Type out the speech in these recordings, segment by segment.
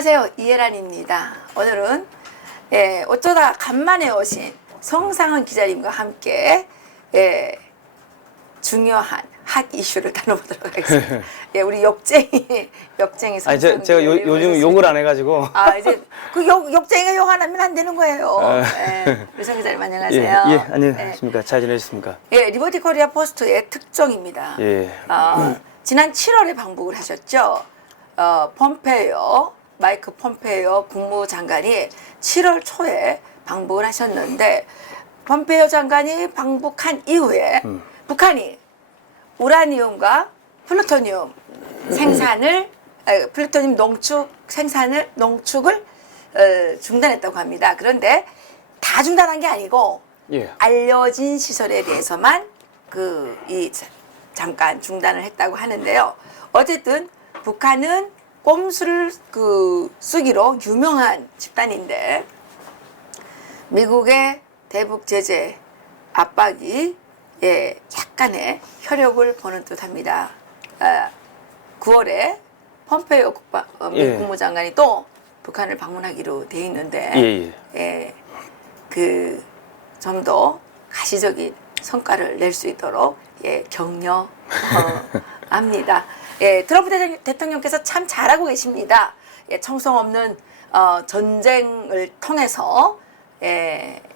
안녕하세요. 이혜란입니다. 오늘은 어쩌다 간만에 오신 성상은 기자님과 함께 중요한 핫 이슈를 다뤄보도록 하겠습니다. 우리 역쟁이 성상은 아니 제가 요즘 욕을 안 해가지고. 이제 그 역쟁이가 욕 안 하면 안 되는 거예요. 우리 성 기자님 안녕하세요. 안녕하십니까. 잘 지내셨습니까? 리버티 코리아 포스트의 특종입니다. 지난 7월에 방북을 하셨죠. 마이크 폼페이오 국무장관이 7월 초에 방북을 하셨는데, 폼페이오 장관이 방북한 이후에 북한이 우라늄과 플루토늄 생산을, 플루토늄 농축을 중단했다고 합니다. 그런데 다 중단한 게 아니고 알려진 시설에 대해서만 잠깐 중단을 했다고 하는데요. 어쨌든 북한은 꼼수를 쓰기로 유명한 집단인데, 미국의 대북 제재 압박이 약간의 효력을 보는 듯합니다. 9월에 폼페이오 미국 국무장관이 또 북한을 방문하기로 돼 있는데, 좀 더 가시적인 성과를 낼 수 있도록 격려합니다. 트럼프 대통령께서 참 잘하고 계십니다. 청성 없는 전쟁을 통해서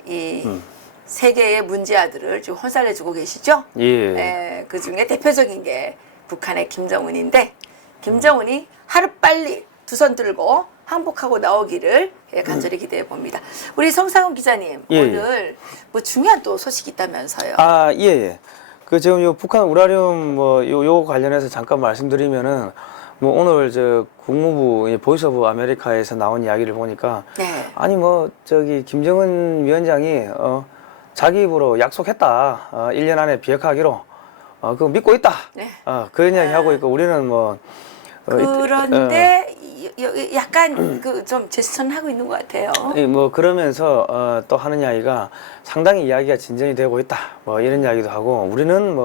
이 세계의 문제아들을 지금 혼살내주고 계시죠. 그 중에 대표적인 게 북한의 김정은인데, 김정은이 하루빨리 두 손 들고 항복하고 나오기를 간절히 기대해 봅니다. 우리 성상훈 기자님, 오늘 뭐 중요한 또 소식이 있다면서요? 그 지금 요 북한 우라늄 요 관련해서 잠깐 말씀드리면은, 오늘 국무부 보이스 오브 아메리카에서 나온 이야기를 보니까, 아니 김정은 위원장이 자기 입으로 약속했다. 1년 안에 비핵화하기로. 그거 믿고 있다. 그런 이야기 하고 있고, 우리는 그런데 약간 좀 제스처는 하고 있는 것 같아요. 그러면서 또 하는 이야기가 상당히 이야기가 진전이 되고 있다. 이런 이야기도 하고, 우리는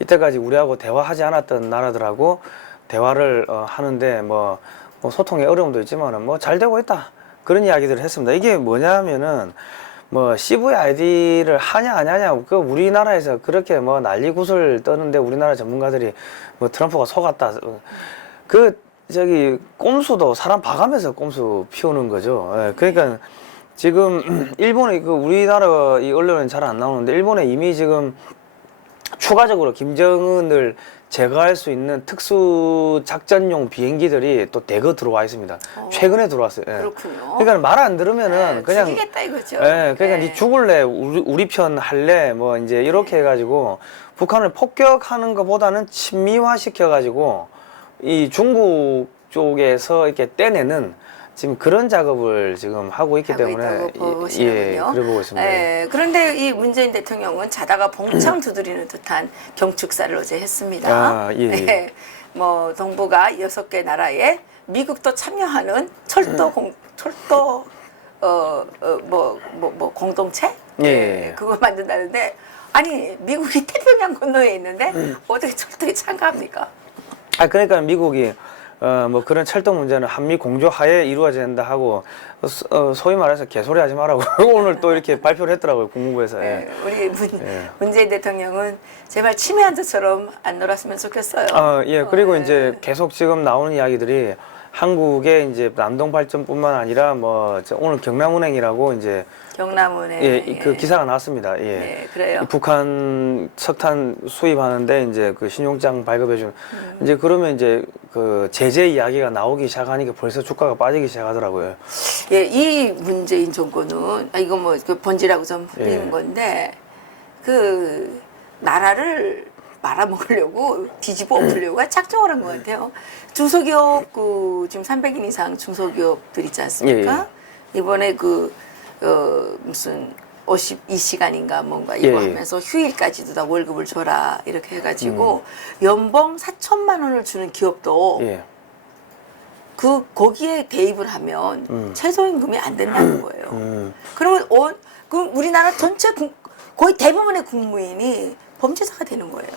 이때까지 우리하고 대화하지 않았던 나라들하고 대화를 하는데 소통에 어려움도 있지만 잘 되고 있다. 그런 이야기들을 했습니다. 이게 뭐냐면은 CVID를 하냐 안 하냐, 우리나라에서 그렇게 난리굿을 떠는데 우리나라 전문가들이 트럼프가 속았다. 꼼수도 사람 봐가면서 꼼수 피우는 거죠. 그러니까 지금 일본의 우리나라 이 언론은 잘 안 나오는데, 일본에 이미 지금 추가적으로 김정은을 제거할 수 있는 특수 작전용 비행기들이 또 대거 들어와 있습니다. 최근에 들어왔어요. 그렇군요. 그러니까 말 안 들으면은 그냥 죽이겠다 이거죠. 그러니까 니 죽을래, 우리 편 할래, 이제 이렇게 해가지고 북한을 폭격하는 것보다는 친미화 시켜가지고 이 중국 쪽에서 이렇게 떼내는 지금 그런 작업을 지금 하고 있기 때문에 그래 보고 있습니다. 그런데 이 문재인 대통령은 자다가 봉창 두드리는 듯한 경축사를 어제 했습니다. 동북아 6개 나라에 미국도 참여하는 철도 공동체 그거 만든다는데, 아니 미국이 태평양 건너에 있는데 어떻게 철도에 참가합니까? 그러니까 미국이 그런 철도 문제는 한미 공조 하에 이루어져야 된다 하고, 소위 말해서 개소리 하지 말라고 오늘 또 이렇게 발표를 했더라고요, 국무부에서. 우리 문재인 대통령은 제발 치매 환자처럼 안 놀았으면 좋겠어요. 그리고 이제 계속 지금 나오는 이야기들이 한국의 이제 남동 발전뿐만 아니라 오늘 경남은행이라고 이제 경남은행 그 기사가 나왔습니다. 그래요. 북한 석탄 수입하는데 이제 그 신용장 발급해준 이제 그러면 이제 그 제재 이야기가 나오기 시작하니까 벌써 주가가 빠지기 시작하더라고요. 이 문재인 정권은 이거 번지라고 좀 흘리는 건데, 그 나라를 말아먹으려고 뒤집어 엎으려고 작정을 한 것 같아요. 중소기업 지금 300인 이상 중소기업들 있지 않습니까? 이번에 무슨 52시간인가 뭔가 이거 하면서 휴일까지도 다 월급을 줘라 이렇게 해가지고 연봉 4천만 원을 주는 기업도 거기에 대입을 하면 최저임금이 안 된다는 거예요. 그러면 그럼 우리나라 전체 거의 대부분의 국무인이 범죄자가 되는 거예요.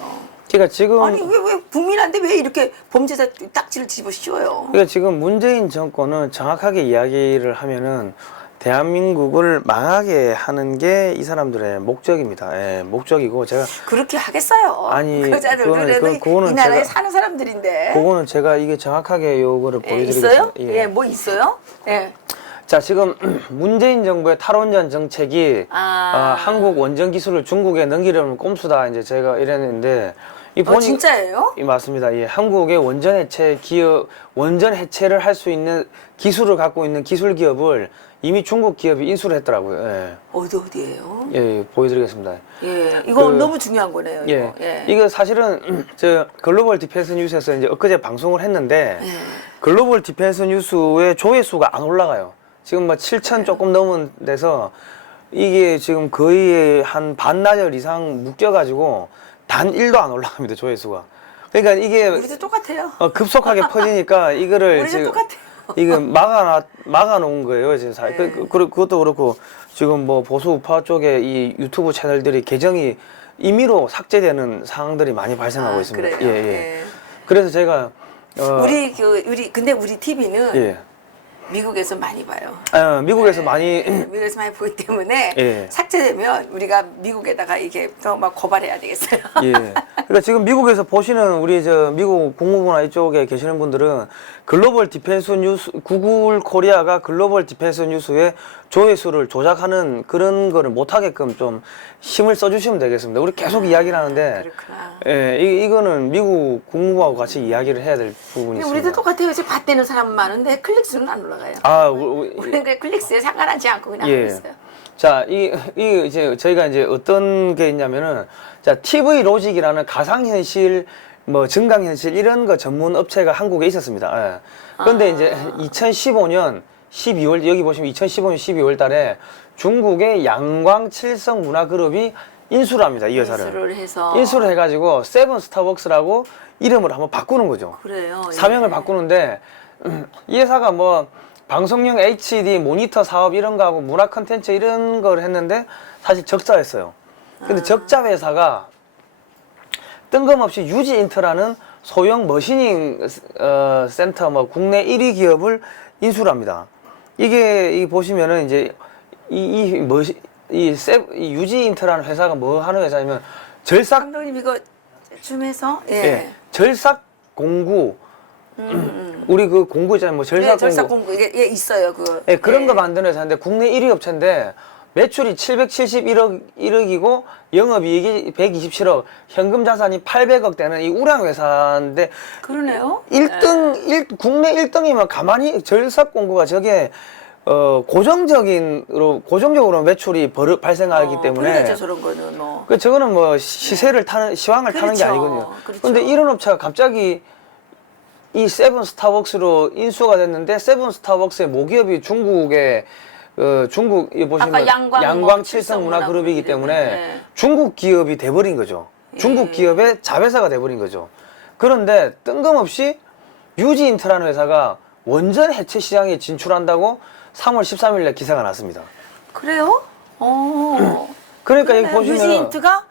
그러니까 지금 아니 왜 국민한테 왜 이렇게 범죄자 딱지를 집어 씌워요? 그러니까 지금 문재인 정권은 정확하게 이야기를 하면은 대한민국을 망하게 하는 게 이 사람들의 목적입니다. 예, 목적이고 제가 그렇게 하겠어요. 아니, 그자들 그거는- 그래도 그거는 이 나라에 제가- 사는 사람들인데. 그거는 제가 이게 정확하게 요거를 예, 보여드리겠습니다. 있어요? 예. 예, 뭐 있어요? 예. 자, 지금 문재인 정부의 탈원전 정책이 아. 한국 원전 기술을 중국에 넘기려는 꼼수다. 이제 제가 이랬는데 이 진짜예요? 이 맞습니다. 예, 한국의 원전 해체 기업 원전 해체를 할 수 있는 기술을 갖고 있는 기술 기업을 이미 중국 기업이 인수를 했더라고요. 예. 어디예요? 예, 보여드리겠습니다. 예, 이거 그- 너무 중요한 거네요. 이거. 예, 예. 이거 사실은 저 글로벌 디펜스 뉴스에서 이제 엊그제 방송을 했는데 예. 글로벌 디펜스 뉴스의 조회수가 안 올라가요. 지금 뭐 7천 조금 넘은 데서 이게 지금 거의 한 반나절 이상 묶여가지고 단 1도 안 올라갑니다, 조회수가. 그러니까 이게 우리도 똑같아요. 급속하게 퍼지니까 이거를 우리도 지금 똑같아요. 이거 막아놓은 거예요, 지금. 네. 그것도 그렇고 지금 뭐 보수 우파 쪽에 이 유튜브 채널들이 계정이 임의로 삭제되는 상황들이 많이 발생하고 아, 있습니다. 그래요? 예, 예. 예. 그래서 제가 근데 우리 TV는 예. 미국에서 많이 봐요. 미국에서 많이 미국에서 많이 보기 때문에 예. 삭제되면 우리가 미국에다가 이게 또 막 고발해야 되겠어요. 예. 그러니까 지금 미국에서 보시는 우리 저 미국 국무부나 이쪽에 계시는 분들은 글로벌 디펜스 뉴스 구글 코리아가 글로벌 디펜스 뉴스의 조회수를 조작하는 그런 거를 못 하게끔 좀 힘을 써주시면 되겠습니다. 우리 계속 이야기를 하는데 그렇구나. 예, 이거는 미국 국무부하고 같이 이야기를 해야 될 부분이 근데 있습니다. 우리도 똑같아요. 이제 봤대는 사람 많은데 클릭수는 안 올라가요. 우리, 우리는 그 클릭수에 상관하지 않고 그냥 예. 하고 있어요. 자, 이제 저희가 이제 어떤 게 있냐면은, 자, TV 로직이라는 가상현실, 뭐, 증강현실 이런 거 전문 업체가 한국에 있었습니다. 예. 그런데 이제 2015년 12월, 여기 보시면 2015년 12월 달에 중국의 양광칠성 문화그룹이 인수를 합니다, 이 회사를. 인수를 해서. 인수를 해가지고 세븐 스타벅스라고 이름을 한번 바꾸는 거죠. 그래요. 사명을 예. 바꾸는데, 이 회사가 뭐, 방송용 HD 모니터 사업 이런 거하고 문화 컨텐츠 이런 걸 했는데 사실 적자였어요. 근데 적자 회사가 뜬금없이 유지인트라는 소형 머시닝 센터 뭐 국내 1위 기업을 인수를 합니다. 이게 보시면은 이제 이 유지인트라는 회사가 뭐 하는 회사냐면 절삭 감독님 이거 좀 해서 예. 예, 절삭 공구 우리 그 공구 있잖아요. 뭐 절삭 예, 공구. 절삭 공구 이게 예, 있어요. 그 예, 그런 거 만드는 회사인데 국내 1위 업체인데 매출이 771억이고 영업이익이 127억, 현금 자산이 800억 되는 이 우량 회사인데 그러네요. 국내 1등이면 가만히 절삭 공구가 저게 고정적으로 매출이 발생하기 때문에 그러겠죠, 저런 거는 뭐. 저거는 뭐 시황을 타는 게 그렇죠. 아니거든요. 그렇죠. 그런데 이런 업체가 갑자기 이 세븐 스타벅스로 인수가 됐는데 세븐 스타벅스의 모기업이 중국의 중국 보시면 아까 양광칠성 문화그룹이기 때문에 네. 중국 기업이 돼버린 거죠. 중국 기업의 자회사가 돼버린 거죠. 그런데 뜬금없이 유지인트라는 회사가 원전 해체 시장에 진출한다고 3월 13일에 기사가 났습니다. 그래요? 그러니까 여기 그러네요. 보시면 유지인트가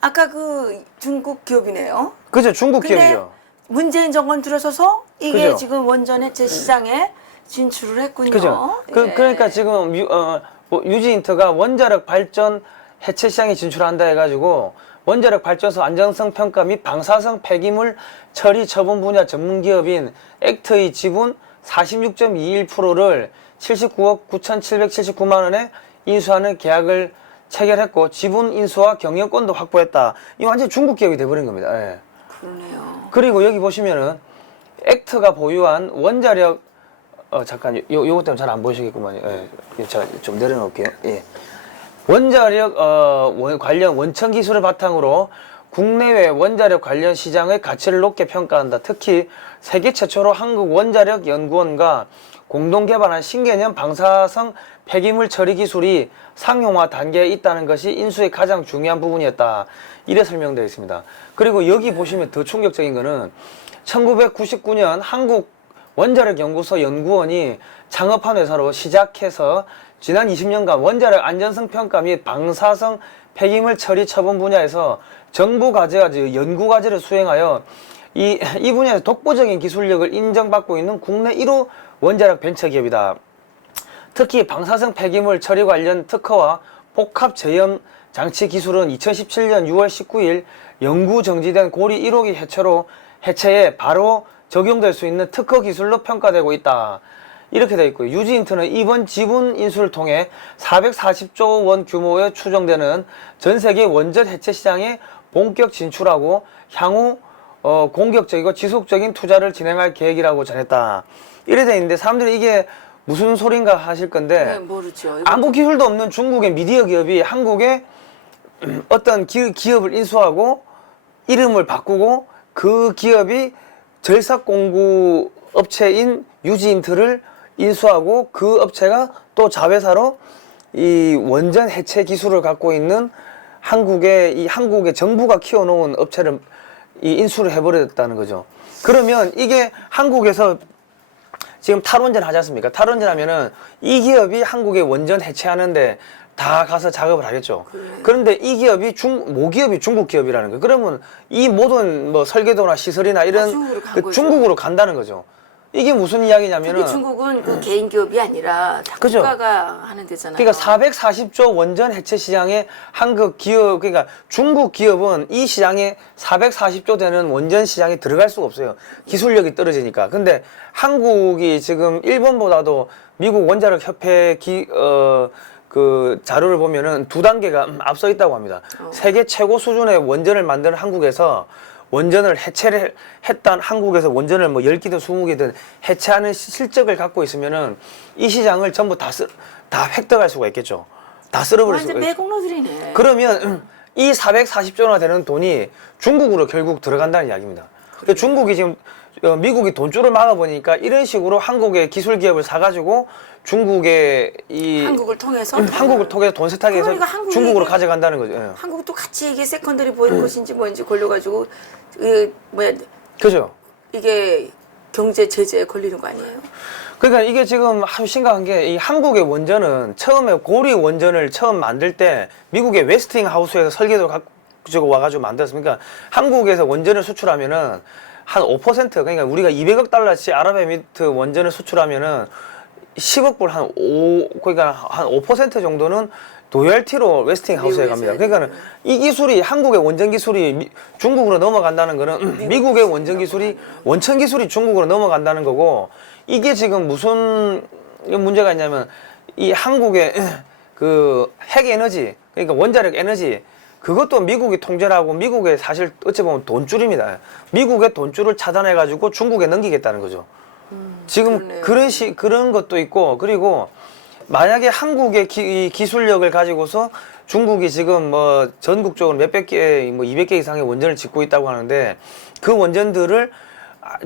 아까 그 중국 기업이네요. 그죠, 중국 근데 기업이죠. 문재인 정권 들어서서 이게 그죠. 지금 원전 해체 시장에 진출을 했군요. 그죠. 예. 그러니까 지금 뭐 유지인트가 원자력 발전 해체 시장에 진출한다 해가지고 원자력 발전소 안정성 평가 및 방사성 폐기물 처리 처분 분야 전문 기업인 액트의 지분 46.21%를 79억 9,779만 원에 인수하는 계약을 체결했고 지분 인수와 경영권도 확보했다. 이 완전 중국 기업이 돼버린 겁니다. 예. 그러네요. 그리고 여기 보시면은 액트가 보유한 원자력 잠깐 요것 때문에 잘 안 보이시겠구만요. 예. 제가 좀 내려놓을게요. 예. 원자력 관련 원천 기술을 바탕으로 국내외 원자력 관련 시장의 가치를 높게 평가한다. 특히 세계 최초로 한국원자력연구원과 공동 개발한 신개념 방사성 폐기물 처리 기술이 상용화 단계에 있다는 것이 인수의 가장 중요한 부분이었다. 이래 설명되어 있습니다. 그리고 여기 보시면 더 충격적인 거는 1999년 한국 원자력 연구소 연구원이 창업한 회사로 시작해서 지난 20년간 원자력 안전성 평가 및 방사성 폐기물 처리 처분 분야에서 정부 과제와 연구 과제를 수행하여 이 분야에서 독보적인 기술력을 인정받고 있는 국내 1호 원자력 벤처기업이다. 특히 방사성 폐기물 처리 관련 특허와 복합 제염 장치 기술은 2017년 6월 19일 영구 정지된 고리 1호기 해체에 바로 적용될 수 있는 특허 기술로 평가되고 있다. 이렇게 되어 있고요. 유지인트는 이번 지분 인수를 통해 440조 원 규모의 추정되는 전 세계 원전 해체 시장에 본격 진출하고 향후 공격적이고 지속적인 투자를 진행할 계획이라고 전했다. 이래 되어 있는데 사람들이 이게 무슨 소린가 하실 건데 네, 모르죠. 아무 기술도 없는 중국의 미디어 기업이 한국에 어떤 기업을 인수하고 이름을 바꾸고 그 기업이 절삭 공구 업체인 유지인트를 인수하고 그 업체가 또 자회사로 이 원전 해체 기술을 갖고 있는 한국의 정부가 키워놓은 업체를 인수를 해버렸다는 거죠. 그러면 이게 한국에서 지금 탈원전 하지 않습니까? 탈원전 하면은 이 기업이 한국의 원전 해체하는데 다 가서 작업을 하겠죠. 그래. 그런데 이 기업이 모기업이 중국 기업이라는 거예요. 그러면 이 모든 뭐 설계도나 시설이나 이런 중국으로 간다는 거죠. 이게 무슨 이야기냐면은 특히 중국은 그 개인 기업이 아니라 다 그죠? 국가가 하는 데잖아요. 그러니까 440조 원전 해체 시장에 한국 기업, 그러니까 중국 기업은 이 시장에 440조 되는 원전 시장에 들어갈 수가 없어요. 기술력이 떨어지니까. 근데 한국이 지금 일본보다도 미국 원자력 협회 그 자료를 보면은 2단계가 앞서 있다고 합니다. 세계 최고 수준의 원전을 만드는 한국에서 원전을 해체를 했던 한국에서 원전을 뭐 10기든 20기든 해체하는 실적을 갖고 있으면은 이 시장을 전부 다 획득할 수가 있겠죠. 다 쓸어버릴 수가 완전 있죠. 매국노들이네. 그러면 이 440조나 되는 돈이 중국으로 결국 들어간다는 이야기입니다. 근데 중국이 지금 미국이 돈줄을 막아보니까 이런 식으로 한국의 기술 기업을 사가지고 중국의 한국을 통해서 돈 세탁해서 그러니까 중국으로 가져간다는 거죠. 예. 한국도 같이 이게 세컨더리 보일 것인지 뭔지 걸려가지고 그죠? 이게 경제 제재에 걸리는 거 아니에요? 그러니까 이게 지금 아주 심각한 게 이 한국의 원전은 처음에 고리 원전을 처음 만들 때 미국의 웨스팅하우스에서 설계도를 가지고 와가지고 만들었습니까? 한국에서 원전을 수출하면은 한 5% 그러니까 우리가 200억 달러치 아랍에미리트 원전을 수출하면은 10억 불 그러니까 한 5% 정도는 로열티로 웨스팅하우스에 갑니다. 그러니까는 이 기술이 한국의 원전 기술이 중국으로 넘어간다는 거는 미국의 원전 기술이 원천 기술이 중국으로 넘어간다는 거고 이게 지금 무슨 문제가 있냐면 이 한국의 그 핵 에너지 그러니까 원자력 에너지 그것도 미국이 통제를 하고 미국의 사실 어찌 보면 돈줄입니다. 미국의 돈줄을 차단해 가지고 중국에 넘기겠다는 거죠. 지금 그러네요. 그런 것도 있고 그리고 만약에 한국의 기술력을 가지고서 중국이 지금 뭐 전국적으로 몇백 개, 뭐 200개 이상의 원전을 짓고 있다고 하는데 그 원전들을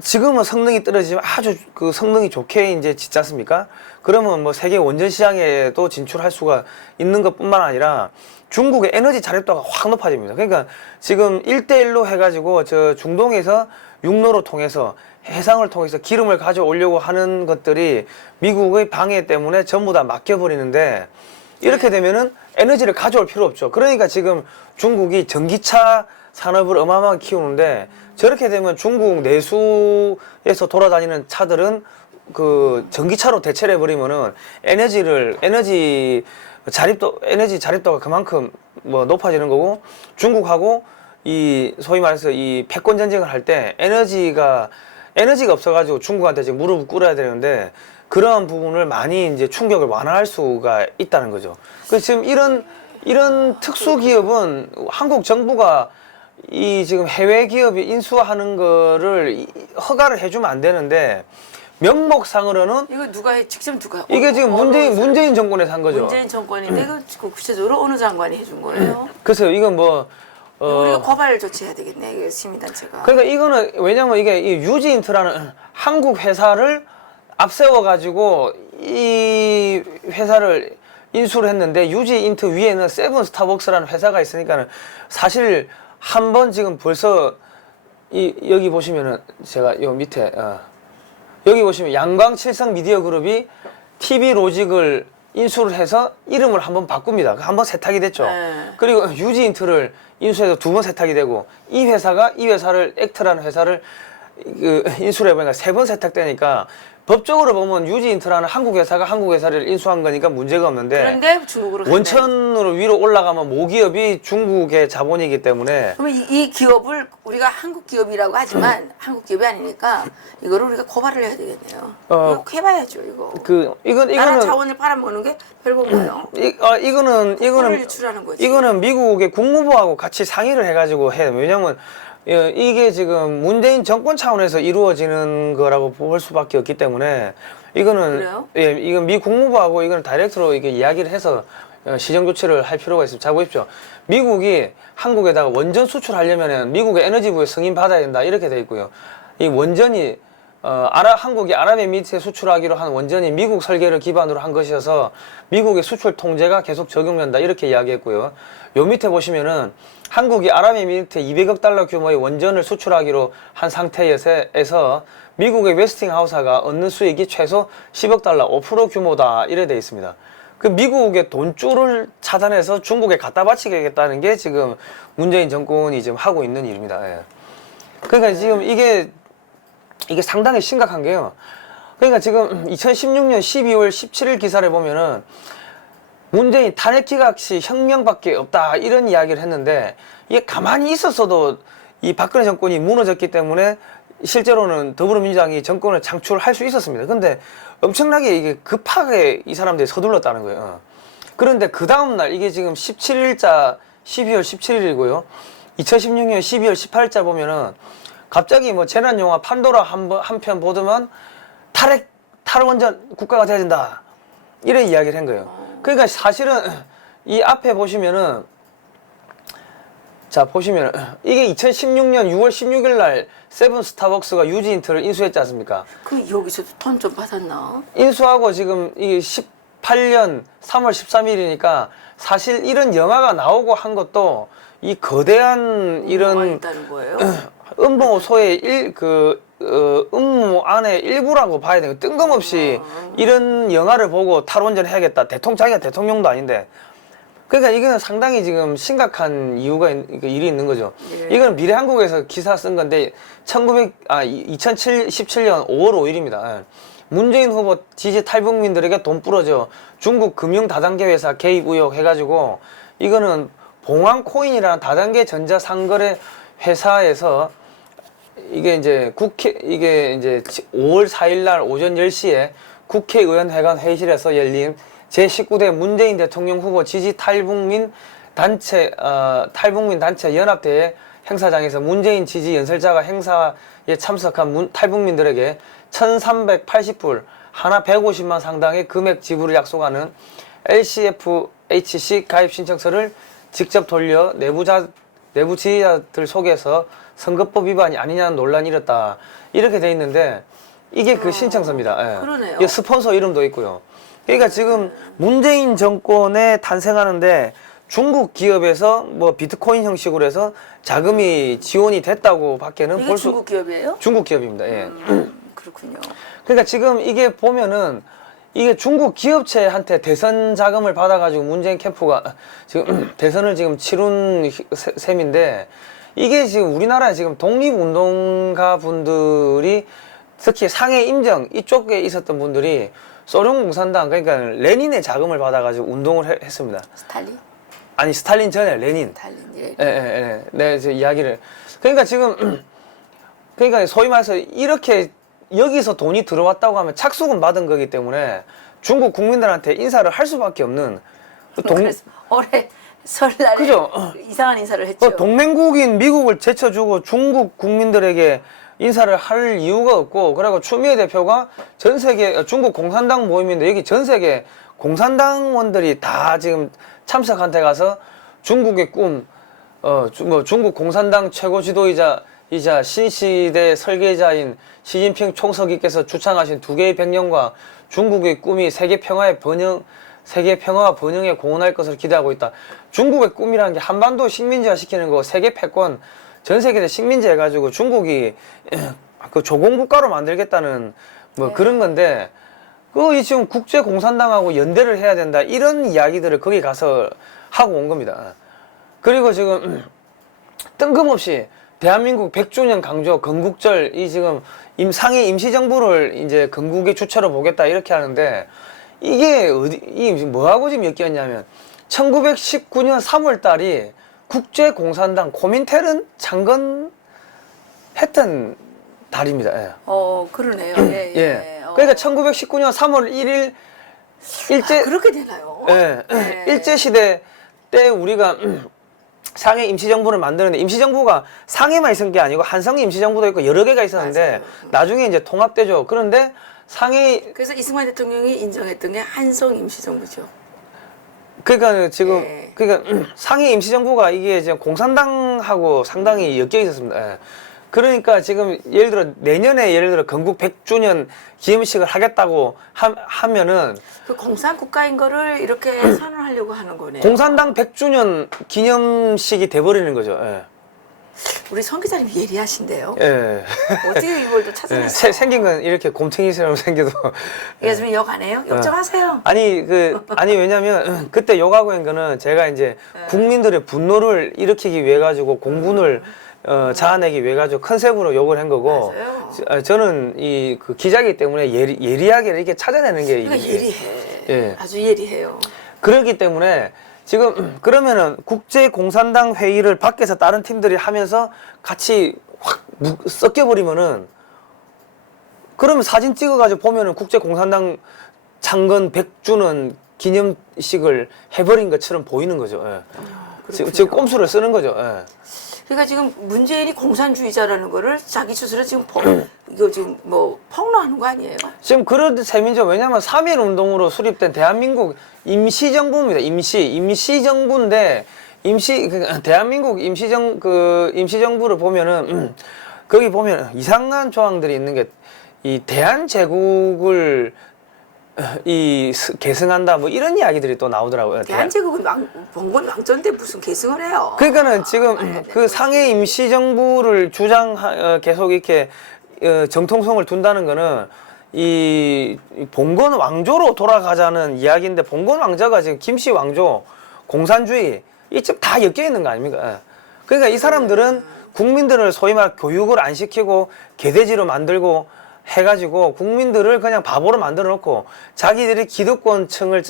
지금은 성능이 떨어지지만 아주 그 성능이 좋게 이제 짓지 않습니까? 그러면 뭐 세계 원전 시장에도 진출할 수가 있는 것뿐만 아니라 중국의 에너지 자립도가 확 높아집니다. 그러니까 지금 1대1로 해가지고 저 중동에서 육로로 통해서 해상을 통해서 기름을 가져오려고 하는 것들이 미국의 방해 때문에 전부 다 막혀버리는데 이렇게 되면은 에너지를 가져올 필요 없죠. 그러니까 지금 중국이 전기차 산업을 어마어마하게 키우는데 저렇게 되면 중국 내수에서 돌아다니는 차들은 그 전기차로 대체를 해버리면은 에너지 자립도가 그만큼 뭐 높아지는 거고 중국하고 이 소위 말해서 이 패권 전쟁을 할 때 에너지가 없어가지고 중국한테 지금 무릎을 꿇어야 되는데 그러한 부분을 많이 이제 충격을 완화할 수가 있다는 거죠. 그래서 지금 이런 특수 기업은 한국 정부가 이 지금 해외 기업이 인수하는 거를 허가를 해주면 안 되는데 명목상으로는 이거 직접 누가 이게 지금 문재인 정권에서 한 거죠. 문재인 정권인데 이거 구체적으로 어느 장관이 해준 거예요? 글쎄요, 이건 뭐 우리가 고발 조치해야 되겠네, 이게 시민단체가. 그러니까 이거는 왜냐면 이게 이 유지인트라는 한국 회사를 앞세워 가지고 이 회사를 인수를 했는데 유지인트 위에는 세븐 스타벅스라는 회사가 있으니까는 사실 한 번 지금 벌써 여기 보시면은 제가 요 밑에 여기 보시면 양광칠성 미디어 그룹이 TV 로직을 인수를 해서 이름을 한번 바꿉니다. 한번 세탁이 됐죠. 네. 그리고 유지인트를 인수해서 2번 세탁이 되고 이 회사를 액트라는 회사를 인수를 해보니까 3번 세탁되니까 법적으로 보면 유지인트라는 한국 회사가 한국 회사를 인수한 거니까 문제가 없는데 그런데 중국으로 갔네. 원천으로 위로 올라가면 모기업이 중국의 자본이기 때문에 그러면 이 기업을 우리가 한국 기업이라고 하지만 한국 기업이 아니니까 이거를 우리가 고발을 해야 되겠네요. 이거 해봐야죠 이거. 나라 이거는 자원을 팔아먹는 게 별건 거예요. 이거는 유출하는 거지. 이거는 미국의 국무부하고 같이 상의를 해가지고 해요. 왜냐면 이게 지금 문재인 정권 차원에서 이루어지는 거라고 볼 수밖에 없기 때문에 이거는 그래요? 이건 미 국무부하고 이거는 다이렉트로 이게 이야기를 해서 시정 조치를 할 필요가 있습니다. 자 보십시오. 미국이 한국에다가 원전 수출하려면은 미국의 에너지부의 승인 받아야 된다 이렇게 돼 있고요. 이 원전이 한국이 아랍에미리트에 수출하기로 한 원전이 미국 설계를 기반으로 한 것이어서 미국의 수출 통제가 계속 적용된다 이렇게 이야기했고요. 요 밑에 보시면은 한국이 아랍에미리트에 200억 달러 규모의 원전을 수출하기로 한 상태에서 미국의 웨스팅하우스가 얻는 수익이 최소 10억 달러 5% 규모다 이래 돼 있습니다. 그 미국의 돈줄을 차단해서 중국에 갖다 바치겠다는 게 지금 문재인 정권이 지금 하고 있는 일입니다. 예. 그러니까 지금 이게 상당히 심각한 게요. 그러니까 지금 2016년 12월 17일 기사를 보면은 문재인 탄핵 기각 시 혁명밖에 없다 이런 이야기를 했는데 이게 가만히 있었어도 이 박근혜 정권이 무너졌기 때문에 실제로는 더불어민주당이 정권을 창출할 수 있었습니다. 근데 엄청나게 이게 급하게 이 사람들이 서둘렀다는 거예요. 그런데 그 다음날 이게 지금 17일자 12월 17일이고요. 2016년 12월 18일자 보면은 갑자기 뭐 재난영화 판도라 한 편 보더만 탈원전 국가가 돼야 된다. 이런 이야기를 한 거예요. 그러니까 사실은 이 앞에 보시면은 자 보시면은 이게 2016년 6월 16일 날 세븐 스타벅스가 유지인트를 인수했지 않습니까? 그 여기서도 돈 좀 받았나? 인수하고 지금 이게 18년 3월 13일이니까 사실 이런 영화가 나오고 한 것도 이 거대한 이런 있다는 거예요? 음모 소의 음모 안의 일부라고 봐야 돼요. 뜬금없이 이런 영화를 보고 탈원전 해야겠다. 자기가 대통령도 아닌데. 그러니까 이거는 상당히 지금 심각한 일이 있는 거죠. 예. 이건 미래한국에서 기사 쓴 건데 2017년 5월 5일입니다. 문재인 후보 지지 탈북민들에게 돈 뿌려줘 중국 금융 다단계 회사 개입 의혹 해가지고 이거는 봉황코인이라는 다단계 전자상거래 회사에서 이게 이제 5월 4일 날 오전 10시에 국회의원회관 회의실에서 열린 제19대 문재인 대통령 후보 지지 탈북민 단체 연합대회 행사장에서 문재인 지지 연설자가 행사에 참석한 탈북민들에게 1,380불 하나 150만 상당의 금액 지불을 약속하는 LCFHC 가입 신청서를 직접 돌려 내부 지지자들 속에서 선거법 위반이 아니냐는 논란이 일었다. 이렇게 돼 있는데 이게 그 신청서입니다. 예. 그러네요. 이게 스폰서 이름도 있고요. 그러니까 지금 문재인 정권에 탄생하는데 중국 기업에서 뭐 비트코인 형식으로 해서 자금이 지원이 됐다고 밖에는 이게 중국 기업이에요? 중국 기업입니다. 예. 그렇군요. 그러니까 지금 이게 보면은 이게 중국 기업체한테 대선 자금을 받아가지고 문재인 캠프가 지금 대선을 지금 치룬 셈인데 이게 지금 우리나라에 지금 독립운동가 분들이 특히 상해 임정 이쪽에 있었던 분들이 소련 공산당 그러니까 레닌의 자금을 받아가지고 운동을 했습니다. 스탈린? 아니 스탈린 전에 레닌. 스탈린 예. 예. 네, 이제 이야기를. 그러니까 지금 그러니까 소위 말해서 이렇게 여기서 돈이 들어왔다고 하면 착수금 받은 거기 때문에 중국 국민들한테 인사를 할 수밖에 없는 그래서 올해 설날에 그죠? 이상한 인사를 했죠. 동맹국인 미국을 제쳐주고 중국 국민들에게 인사를 할 이유가 없고 그리고 추미애 대표가 전 세계 중국 공산당 모임인데 여기 전 세계 공산당원들이 다 지금 참석한 데 가서 중국의 꿈 중국 공산당 최고 지도이자 신시대 설계자인 시진핑 총서기께서 주창하신 두 개의 백년과 중국의 꿈이 세계 평화와 번영에 공헌할 것을 기대하고 있다. 중국의 꿈이라는 게 한반도 식민지화 시키는 거, 세계 패권, 전 세계에 식민지 해가지고 중국이 그 조공국가로 만들겠다는 뭐 네. 그런 건데 그 지금 국제공산당하고 연대를 해야 된다 이런 이야기들을 거기 가서 하고 온 겁니다. 그리고 지금 뜬금없이 대한민국 100주년 강조 건국절 이 지금 상해 임시정부를 이제 건국의 주체로 보겠다 이렇게 하는데 이게 이 뭐하고 지금 엮였냐면 1919년 3월 달이 국제공산당 코민테른 창건했던 달입니다. 예. 그러네요. 예, 예. 그러니까 1919년 3월 1일 일제 그렇게 되나요? 예. 네. 일제 시대 때 우리가 상해 임시정부를 만드는데 임시정부가 상해만 있은 게 아니고 한성리 임시정부도 있고 여러 개가 있었는데 맞아요. 나중에 이제 통합되죠. 그런데 상해 그래서 이승만 대통령이 인정했던 게 한성 임시정부죠. 그러니까 지금 네. 그러니까 상해 임시정부가 이게 지금 공산당하고 상당히 엮여 있었습니다. 예. 그러니까 지금 예를 들어 내년에 예를 들어 건국 100주년 기념식을 하겠다고 하면은 그 공산 국가인 거를 이렇게 선언하려고 하는 거네요. 공산당 100주년 기념식이 돼버리는 거죠. 예. 우리 성 기자님 예리하신데요. 예. 어떻게 이걸 또 예. 찾아냈어요? 생긴 건 이렇게 곰탱이처럼 생겨도 요즘에 욕 안 해요? 욕 좀 하세요. 아니 왜냐면 그때 욕하고 한 거는 제가 이제 국민들의 분노를 일으키기 위해 가지고 공분을 자아내기 위해 가지고 컨셉으로 욕을 한 거고 맞아요. 저는 이 그 기자이기 때문에 예리하게 이렇게 찾아내는 게 그러니까 예리해. 예. 아주 예리해요. 그렇기 때문에 지금 그러면은 국제공산당 회의를 밖에서 다른 팀들이 하면서 같이 확 섞여버리면은 그러면 사진 찍어가지고 보면은 국제공산당 창건 100주년 기념식을 해버린 것처럼 보이는 거죠. 예. 지금 꼼수를 쓰는 거죠. 예. 그러니까 지금 문재인이 공산주의자라는 거를 자기 스스로 지금 이거 지금 뭐 폭로하는 거 아니에요? 지금 그런 셈이죠. 왜냐하면 3.1 운동으로 수립된 대한민국 임시정부입니다. 임시정부인데 대한민국 임시정부를 보면은 거기 보면 이상한 조항들이 있는 게 이 대한제국을 계승한다 뭐 이런 이야기들이 또 나오더라고요. 대한제국은 봉건 왕조인데 무슨 계승을 해요? 그러니까는 지금 그 상해 임시정부를 계속 이렇게 정통성을 둔다는 거는 이 봉건 왕조로 돌아가자는 이야기인데 봉건 왕조가 지금 김씨 왕조, 공산주의 이쯤 다 엮여 있는 거 아닙니까? 그러니까 이 사람들은 국민들을 소위 말 교육을 안 시키고 개돼지로 만들고 해가지고 국민들을 그냥 바보로 만들어 놓고 자기들이 기득권층이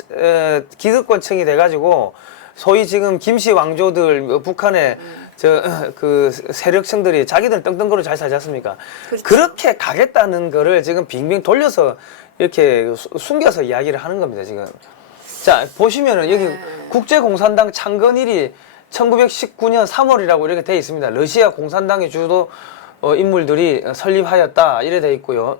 돼가지고 소위 지금 김씨 왕조들 북한의 그 세력층들이 자기들 떵떵거리고 잘 살지 않습니까? 그렇죠. 그렇게 가겠다는 거를 지금 빙빙 돌려서 이렇게 숨겨서 이야기를 하는 겁니다 지금. 자 보시면은 여기 국제공산당 창건일이 1919년 3월이라고 이렇게 돼 있습니다. 러시아 공산당의 주도 인물들이 설립하였다 이래 돼 있고요.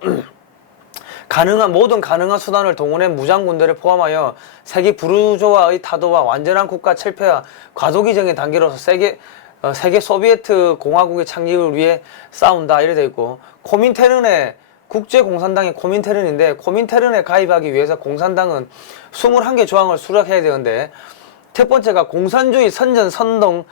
모든 가능한 수단을 동원해 무장군대를 포함하여 세계 부르조아의 타도와 완전한 국가 철폐와 과도기적인 단계로서 세계 소비에트 공화국의 창립을 위해 싸운다 이래 돼 있고 코민테른의 국제공산당이 코민테른인데 코민테른에 가입하기 위해서 공산당은 21개 조항을 수락해야 되는데 첫 번째가 공산주의 선전 선동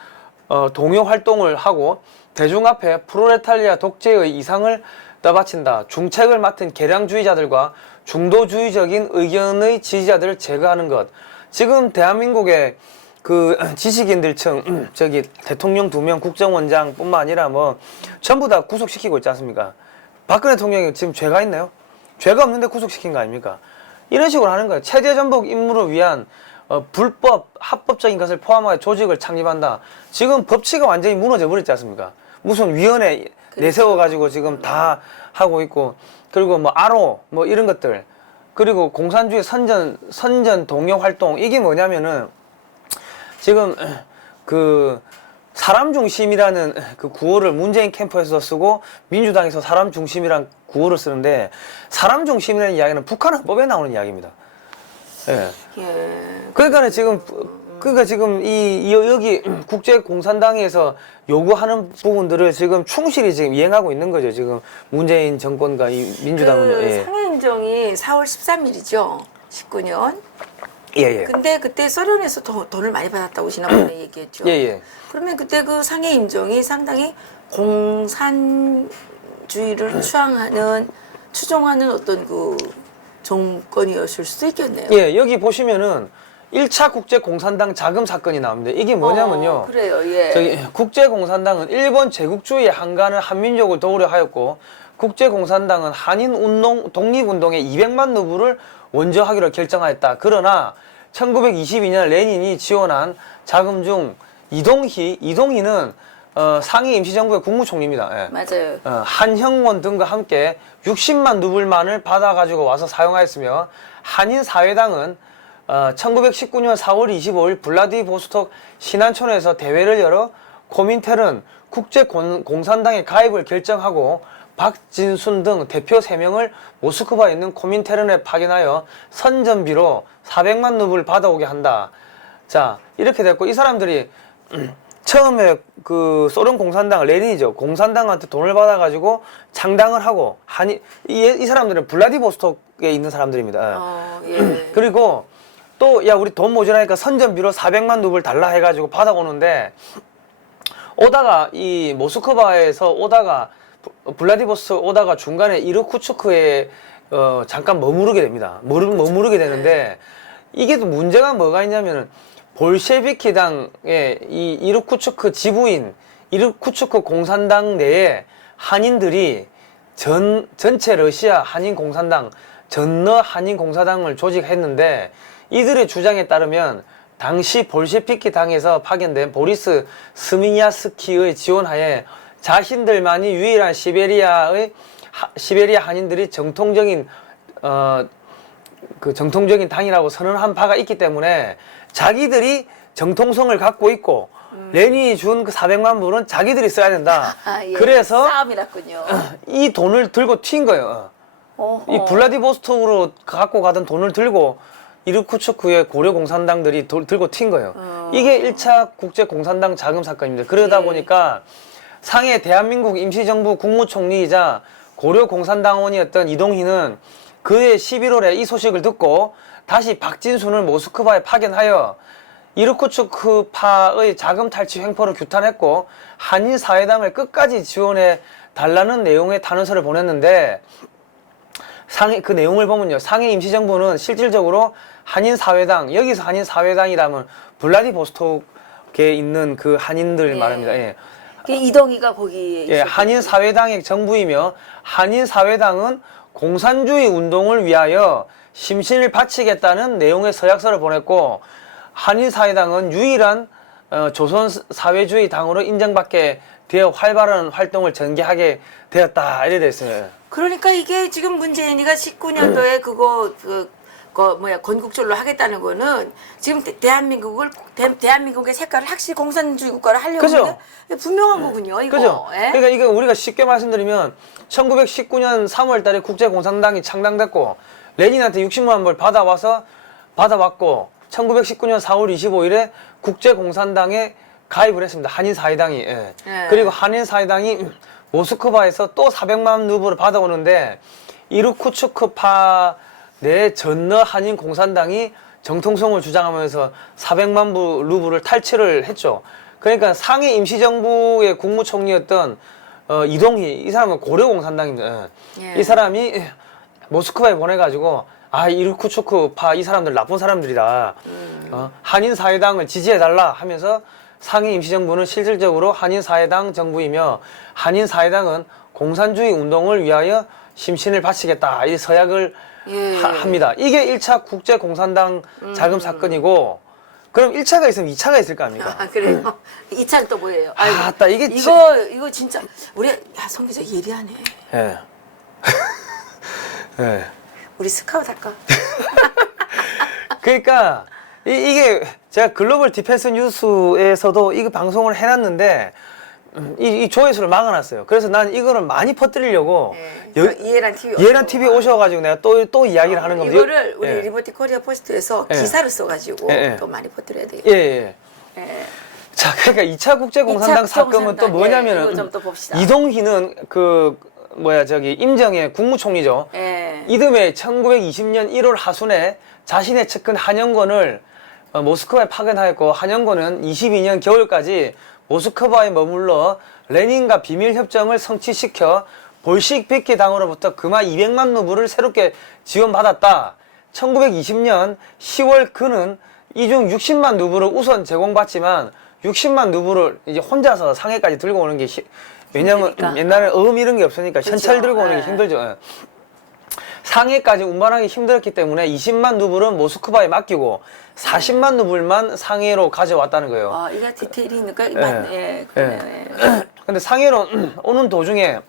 동요 활동을 하고 대중 앞에 프로레탈리아 독재의 이상을 떠받친다. 중책을 맡은 개량주의자들과 중도주의적인 의견의 지지자들을 제거하는 것. 지금 대한민국의 그 지식인들층 저기 대통령 2명 국정원장뿐만 아니라 뭐 전부 다 구속시키고 있지 않습니까? 박근혜 대통령이 지금 죄가 있나요? 죄가 없는데 구속시킨 거 아닙니까? 이런 식으로 하는 거예요. 체제 전복 임무를 위한 불법, 합법적인 것을 포함하여 조직을 창립한다. 지금 법치가 완전히 무너져 버렸지 않습니까? 무슨 위원회 내세워가지고 지금 다 하고 있고, 그리고 뭐 아로, 뭐 이런 것들, 그리고 공산주의 선전 동요 활동, 이게 뭐냐면은 지금 그 사람 중심이라는 그 구호를 문재인 캠프에서 쓰고 민주당에서 사람 중심이란 구호를 쓰는데 사람 중심이라는 이야기는 북한 헌법에 나오는 이야기입니다. 예. 그러니까 지금 여기 국제공산당에서 요구하는 부분들을 지금 충실히 지금 이행하고 있는 거죠. 지금 문재인 정권과 이 민주당은요. 예. 상해임정이 4월 13일이죠. 19년. 예. 근데 그때 소련에서 돈을 많이 받았다고 지난번에 얘기했죠. 예. 그러면 그때 그 상해임정이 상당히 공산주의를 추앙하는 추종하는 어떤 그 정권이었을 수도 있겠네요. 예, 여기 보시면은 1차 국제공산당 자금 사건이 나옵니다. 이게 뭐냐면요. 그래요, 예. 저기 국제공산당은 일본 제국주의의 한간을 한민족을 도우려 하였고, 국제공산당은 한인운동 독립운동에 200만 루블을 원조하기로 결정하였다. 그러나 1922년 레닌이 지원한 자금 중 이동희는 상해 임시정부의 국무총리입니다. 예. 맞아요. 한형원 등과 함께 60만 루블만을 받아가지고 와서 사용하였으며, 한인사회당은 1919년 4월 25일 블라디보스톡 신안촌에서 대회를 열어 코민텔은 국제공산당에 가입을 결정하고, 박진순 등 대표 3명을 모스크바에 있는 코민테른에 파견하여 선전비로 400만 루블 받아오게 한다. 자, 이렇게 됐고, 이 사람들이 처음에 그 소련 공산당, 레닌이죠. 공산당한테 돈을 받아가지고 창당을 하고, 이 사람들은 블라디보스톡에 있는 사람들입니다. 예. 그리고 또, 야, 우리 돈 모자라니까 선전비로 400만 루블 달라 해가지고 받아오는데, 오다가 이 모스크바에서 오다가 블라디보스톡 오다가 중간에 이르쿠츠크에 잠깐 머무르게 됩니다. 머무르게 되는데, 이게 또 문제가 뭐가 있냐면은, 볼셰비키당의 이 이르쿠츠크 지부인 이르쿠츠크 공산당 내에 한인들이 전체 러시아 한인공산당, 전러 한인공사당을 조직했는데, 이들의 주장에 따르면 당시 볼셰비키 당에서 파견된 보리스 스미야스키의 지원하에 자신들만이 유일한 시베리아 한인들이 정통적인 당이라고 선언한 바가 있기 때문에 자기들이 정통성을 갖고 있고, 레닌이 준 그 400만 불은 자기들이 써야 된다. 예. 그래서 싸움이 났군요. 이 돈을 들고 튄 거예요. 이 블라디보스톡으로 갖고 가던 돈을 들고 이르쿠츠크의 고려 공산당들이 들고 튄 거예요. 이게 1차 국제공산당 자금 사건입니다. 그러다 보니까 상해 대한민국 임시정부 국무총리이자 고려 공산당원이었던 이동희는 그해 11월에 이 소식을 듣고 다시 박진순을 모스크바에 파견하여 이르쿠츠크파의 자금 탈취 횡포를 규탄했고, 한인사회당을 끝까지 지원해 달라는 내용의 탄원서를 보냈는데, 그 내용을 보면요, 상해 임시정부는 실질적으로 한인사회당, 여기서 한인사회당이라면 블라디보스톡에 있는 그 한인들 말입니다. 예. 이동희가 거기에 예, 한인사회당의 정부이며, 한인사회당은 공산주의 운동을 위하여 심신을 바치겠다는 내용의 서약서를 보냈고, 한인사회당은 유일한 조선 사회주의 당으로 인정받게 되어 활발한 활동을 전개하게 되었다, 이래 됐어요. 그러니까 이게 지금 문재인이가 19년도에 건국절로 하겠다는 거는 지금 대한민국의 색깔을 확실히 공산주의 국가를 하려고 그죠? 하는데 분명한 거군요, 이거. 그죠? 예? 그러니까 이거 우리가 쉽게 말씀드리면 1919년 3월 달에 국제공산당이 창당됐고, 레닌한테 60만 불 받아왔고, 1919년 4월 25일에 국제공산당에 가입을 했습니다. 한인사회당이. 예. 그리고 한인사회당이 모스크바에서 또 400만 루블을 받아오는데, 이르쿠츠크파 내 전러 한인공산당이 정통성을 주장하면서 400만 루블을 탈취를 했죠. 그러니까 상해 임시정부의 국무총리였던 이동희, 이 사람은 고려공산당입니다. 이 사람이 모스크바에 보내가지고, 이르쿠츠크파 이 사람들 나쁜 사람들이다. 한인사회당을 지지해달라 하면서, 상해 임시정부는 실질적으로 한인사회당 정부이며, 한인사회당은 공산주의 운동을 위하여 심신을 바치겠다, 이 서약을 합니다. 이게 1차 국제공산당 자금 사건이고, 그럼 1차가 있으면 2차가 있을 거 아닙니까? 그래요? 2차는 또 뭐예요? 이거 진짜 우리 송 기자 예리하네. 예. 예. 우리 스카웃 할까? 그러니까 이게 제가 글로벌 디펜스 뉴스에서도 이거 방송을 해놨는데, 이 조회수를 막아놨어요. 그래서 난 이거를 많이 퍼뜨리려고 이해란 TV 오셔가지고 내가 또 이야기를 하는 겁니다. 이거를 우리 리버티 코리아 포스트에서 기사를 써가지고 또 많이 퍼뜨려야 되겠다. 자, 그러니까 2차 국제공산당 사건은 또 뭐냐면은, 이거 좀 또 봅시다. 이동희는 임정의 국무총리죠. 이듬해 1920년 1월 하순에 자신의 측근 한영권을 모스크바에 파견하였고, 한영권은 22년 겨울까지 모스크바에 머물러 레닌과 비밀협정을 성취시켜 볼식비키 당으로부터 금화 200만 루블을 새롭게 지원받았다. 1920년 10월 그는 이중 60만 루블을 우선 제공받지만 60만 루블을 이제 혼자서 상해까지 들고 오는 게 왜냐면 옛날에 이런 게 없으니까 그렇죠. 현찰 들고 오는 게 힘들죠. 예. 상해까지 운반하기 힘들었기 때문에 20만 루블은 모스크바에 맡기고 40만 루블만 상해로 가져왔다는 거예요. 아, 이게 디테일이니까 예. 그러네. 근데 상해로 오는 도중에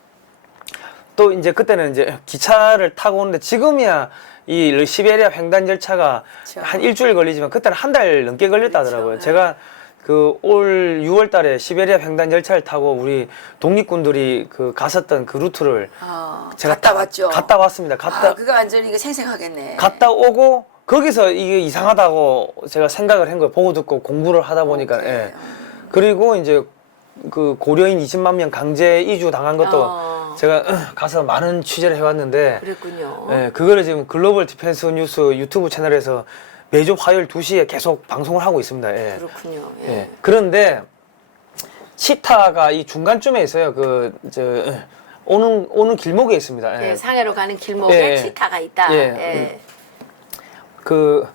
또 이제 그때는 이제 기차를 타고 오는데 지금이야 이 시베리아 횡단 열차가 그렇죠. 한 일주일 걸리지만 그때는 한 달 넘게 걸렸다더라고요. 그렇죠. 제가 그 올 6월 달에 시베리아 횡단 열차를 타고 우리 독립군들이 그 갔었던 그 루트를 제가 갔다 왔죠. 갔다 왔습니다. 그거 완전히 이거 생생하겠네. 갔다 오고 거기서 이게 이상하다고 제가 생각을 한 거예요. 보고 듣고 공부를 하다 보니까. 오케이. 예. 그리고 이제 그 고려인 20만 명 강제 이주 당한 것도 제가 가서 많은 취재를 해왔는데 그랬군요. 예, 그거를 지금 글로벌 디펜스 뉴스 유튜브 채널에서 매주 화요일 2시에 계속 방송을 하고 있습니다. 예. 그렇군요. 예. 예. 그런데 치타가 이 중간쯤에 있어요. 오는 길목에 있습니다. 예. 예, 상해로 가는 길목에 예. 치타가 있다. 예. 예. 그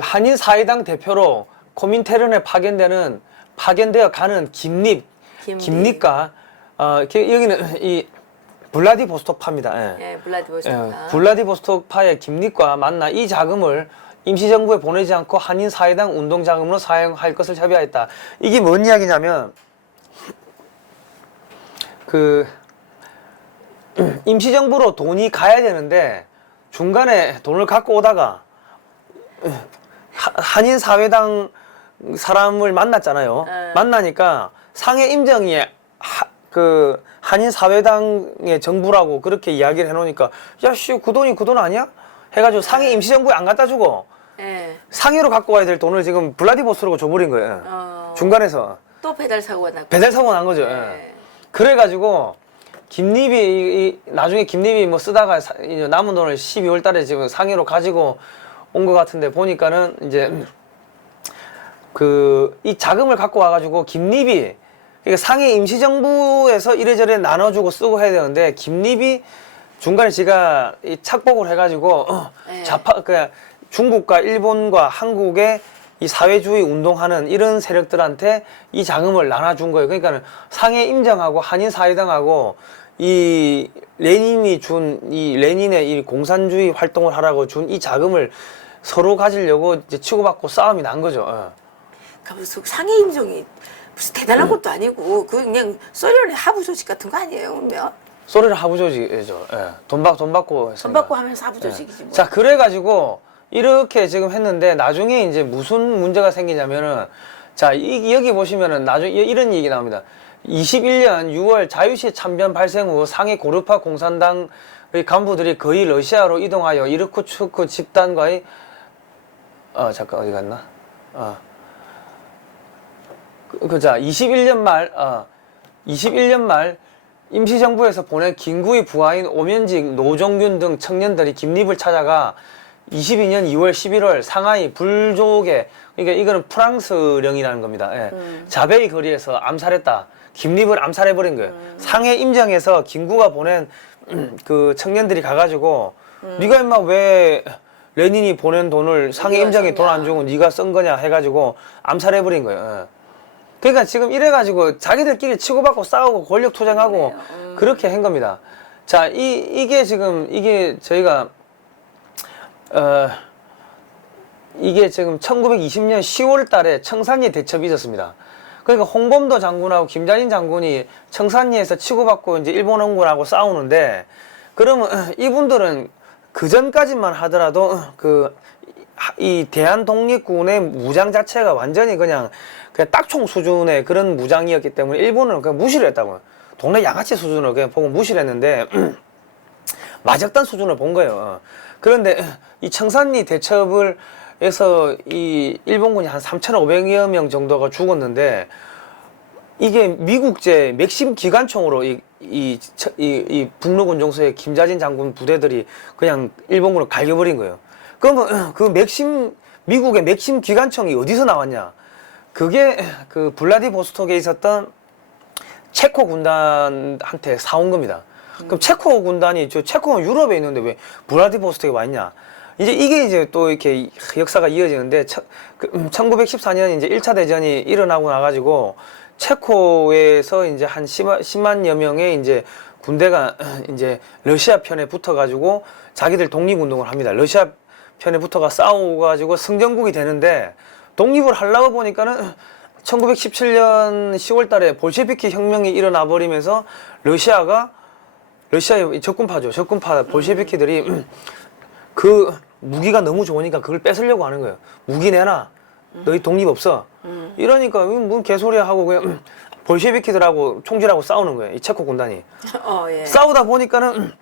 한인 사회당 대표로 코민테른에 파견되어 가는 김립과 여기는 이 블라디보스톡파입니다. 예. 예, 블라디보스토크가. 블라디보스톡파의 김립과 만나 이 자금을 임시정부에 보내지 않고 한인 사회당 운동 자금으로 사용할 것을 협의하였다. 이게 뭔 이야기냐면 그 임시정부로 돈이 가야 되는데 중간에 돈을 갖고 오다가 한인 사회당 사람을 만났잖아요. 만나니까 상해 임정이 그 한인 사회당의 정부라고 그렇게 이야기를 해놓으니까 야씨 그 돈이 그 돈 아니야? 해가지고 상해 임시정부에 안 갖다 주고 상해로 갖고 와야 될 돈을 지금 블라디보스토크로 줘버린 거예요. 중간에서 또 배달 사고가 났고. 배달 사고 난 거죠. 예. 그래가지고 나중에 김립이 뭐 쓰다가 이제 남은 돈을 12월 달에 지금 상해로 가지고 온 것 같은데 보니까는 이제 이 자금을 갖고 와가지고 김립이 그러니까 상해 임시정부에서 이래저래 나눠주고 쓰고 해야 되는데 김립이 중간에 제가 이 착복을 해가지고 그냥 중국과 일본과 한국의 이 사회주의 운동하는 이런 세력들한테 이 자금을 나눠준 거예요. 그러니까 상해 임정하고 한인 사회당하고 이 레닌이 준 레닌의 이 공산주의 활동을 하라고 준 이 자금을 서로 가지려고 이제 치고받고 싸움이 난 거죠. 그러니까 무슨 상해 임종이 무슨 대단한 것도 아니고 그냥 소련의 하부 조직 같은 거 아니에요, 그러면? 소련 하부 조직이죠. 예. 돈 받고 했습니다. 돈 받고 하면서 하부 조직이지 뭐. 자, 그래가지고 이렇게 지금 했는데 나중에 이제 무슨 문제가 생기냐면은 자, 여기 보시면은 나중에 이런 얘기 나옵니다. 21년 6월 자유시 참변 발생 후 상해 고르파 공산당의 간부들이 거의 러시아로 이동하여 이르쿠츠크 집단과의 잠깐 어디 갔나? 자, 21년 말 임시정부에서 보낸 김구의 부하인 오면직, 노종균 등 청년들이 김립을 찾아가 22년 2월 11월 상하이 불족의 그러니까 이거는 프랑스령이라는 겁니다. 예. 자베이 거리에서 암살했다. 김립을 암살해버린 거예요. 상해 임정에서 김구가 보낸 그 청년들이 가가지고 네가 임마 왜 레닌이 보낸 돈을 상해 임정에 돈 안 주고 네가 쓴 거냐 해가지고 암살해버린 거예요. 예. 그러니까 지금 이래가지고 자기들끼리 치고받고 싸우고 권력 투쟁하고 그렇게 한 겁니다. 자, 이게 저희가 이게 지금 1920년 10월 달에 청산리 대첩이 있었습니다. 그러니까 홍범도 장군하고 김자진 장군이 청산리에서 치고받고 이제 일본 원군하고 싸우는데 그러면 이분들은 그 전까지만 하더라도 이 대한독립군의 무장 자체가 완전히 그냥 딱총 수준의 그런 무장이었기 때문에 일본은 그냥 무시를 했다고요. 동네 양아치 수준으로 그냥 보고 무시를 했는데 마적단 수준을 본 거예요. 그런데 이 청산리 대첩을 해서 이 일본군이 한 3,500여 명 정도가 죽었는데 이게 미국제 맥심 기관총으로 이 북로군 종소의 김자진 장군 부대들이 그냥 일본군을 갈겨버린 거예요. 그러면 미국의 맥심 기관총이 어디서 나왔냐? 그게 블라디보스톡에 있었던 체코 군단한테 사온 겁니다. 그럼 체코 군단이 체코는 유럽에 있는데 왜 블라디보스톡에 와 있냐? 이제 이게 이제 또 이렇게 역사가 이어지는데 1914년 이제 1차 대전이 일어나고 나가지고 체코에서 이제 한 10만여 명의 이제 군대가 이제 러시아 편에 붙어가지고 자기들 독립운동을 합니다. 러시아 편에 붙어가 싸워가지고 승전국이 되는데 독립을 하려고 보니까는 1917년 10월 달에 볼셰비키 혁명이 일어나 버리면서 러시아의 적군파죠. 적군파 볼셰비키들이 그 무기가 너무 좋으니까 그걸 뺏으려고 하는 거예요. 무기 내놔. 너희 독립 없어. 이러니까 뭔 개소리야 하고 그냥 볼셰비키들하고 총질하고 싸우는 거예요. 이 체코 군단이. 예. 싸우다 보니까는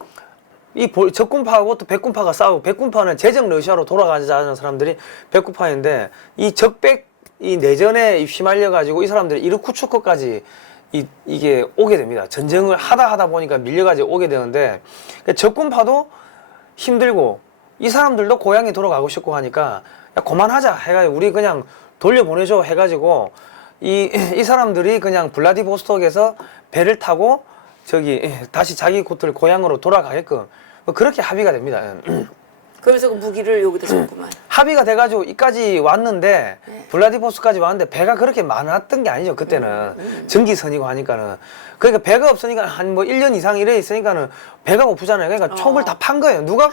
이 적군파하고 또 백군파가 싸우고, 백군파는 제정 러시아로 돌아가자는 사람들이 백군파인데 이 적백 이 내전에 휘말려 가지고 이 사람들이 이르쿠츠크까지 이게 오게 됩니다. 전쟁을 하다 보니까 밀려가지고 오게 되는데 적군파도 힘들고 이 사람들도 고향에 돌아가고 싶고 하니까 야, 그만하자 해가지고 우리 그냥 돌려보내줘 해가지고 이 사람들이 그냥 블라디보스톡에서 배를 타고 저기 다시 자기 곳들 고향으로 돌아가게끔 그렇게 합의가 됩니다. 그래서 그 무기를 여기다 줬구만. 합의가 돼가지고 이까지 왔는데 블라디보스톡까지 왔는데 배가 그렇게 많았던 게 아니죠. 그때는 전기선이고 하니까는. 그러니까 배가 없으니까 한 뭐 1년 이상 이래 있으니까는 배가 고프잖아요. 그러니까 총을 다 판 거예요. 누가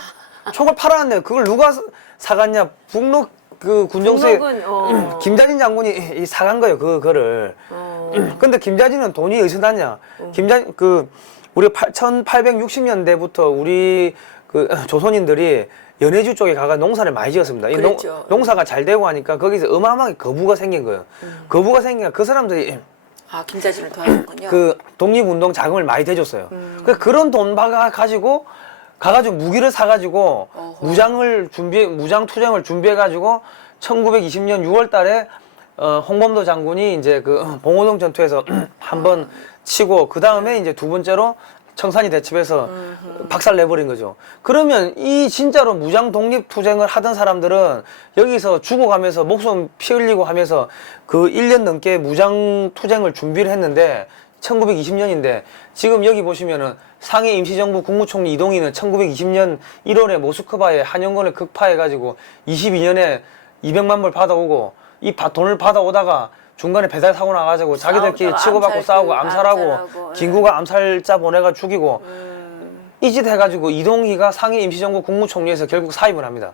총을 팔았는데 그걸 누가 사갔냐? 북록 그 군정수의 김자진 장군이 사간 거예요. 그거를. 근데 김자진은 돈이 어디서 났냐? 김자진 우리 1860년대부터 우리 그 조선인들이 연해주 쪽에 가가 농사를 많이 지었습니다. 이 농사가 잘 되고 하니까 거기서 어마어마하게 거부가 생긴 거예요. 거부가 생기니까 그 사람들이 김자진을 도와줬군요. 그 독립운동 자금을 많이 대줬어요. 그런 돈 가지고 가가지고 무기를 사가지고 무장 투쟁을 준비해가지고 1920년 6월달에 홍범도 장군이 이제 그 봉오동 전투에서 한번 치고 그 다음에 이제 두 번째로 청산리 대첩에서 박살 내버린 거죠. 그러면 이 진짜로 무장 독립 투쟁을 하던 사람들은 여기서 죽어가면서 목숨 피 흘리고 하면서 그 1년 넘게 무장 투쟁을 준비를 했는데 1920년인데 지금 여기 보시면은 상해 임시정부 국무총리 이동희는 1920년 1월에 모스크바에 한영건을 극파해가지고 22년에 200만 불 받아오고 이 돈을 받아오다가 중간에 배달 사고 나가지고 자기들끼리 치고받고 싸우고 암살하고 김구가 암살자 보내가 죽이고 이 짓 해가지고 이동희가 상해 임시정부 국무총리에서 결국 사임을 합니다.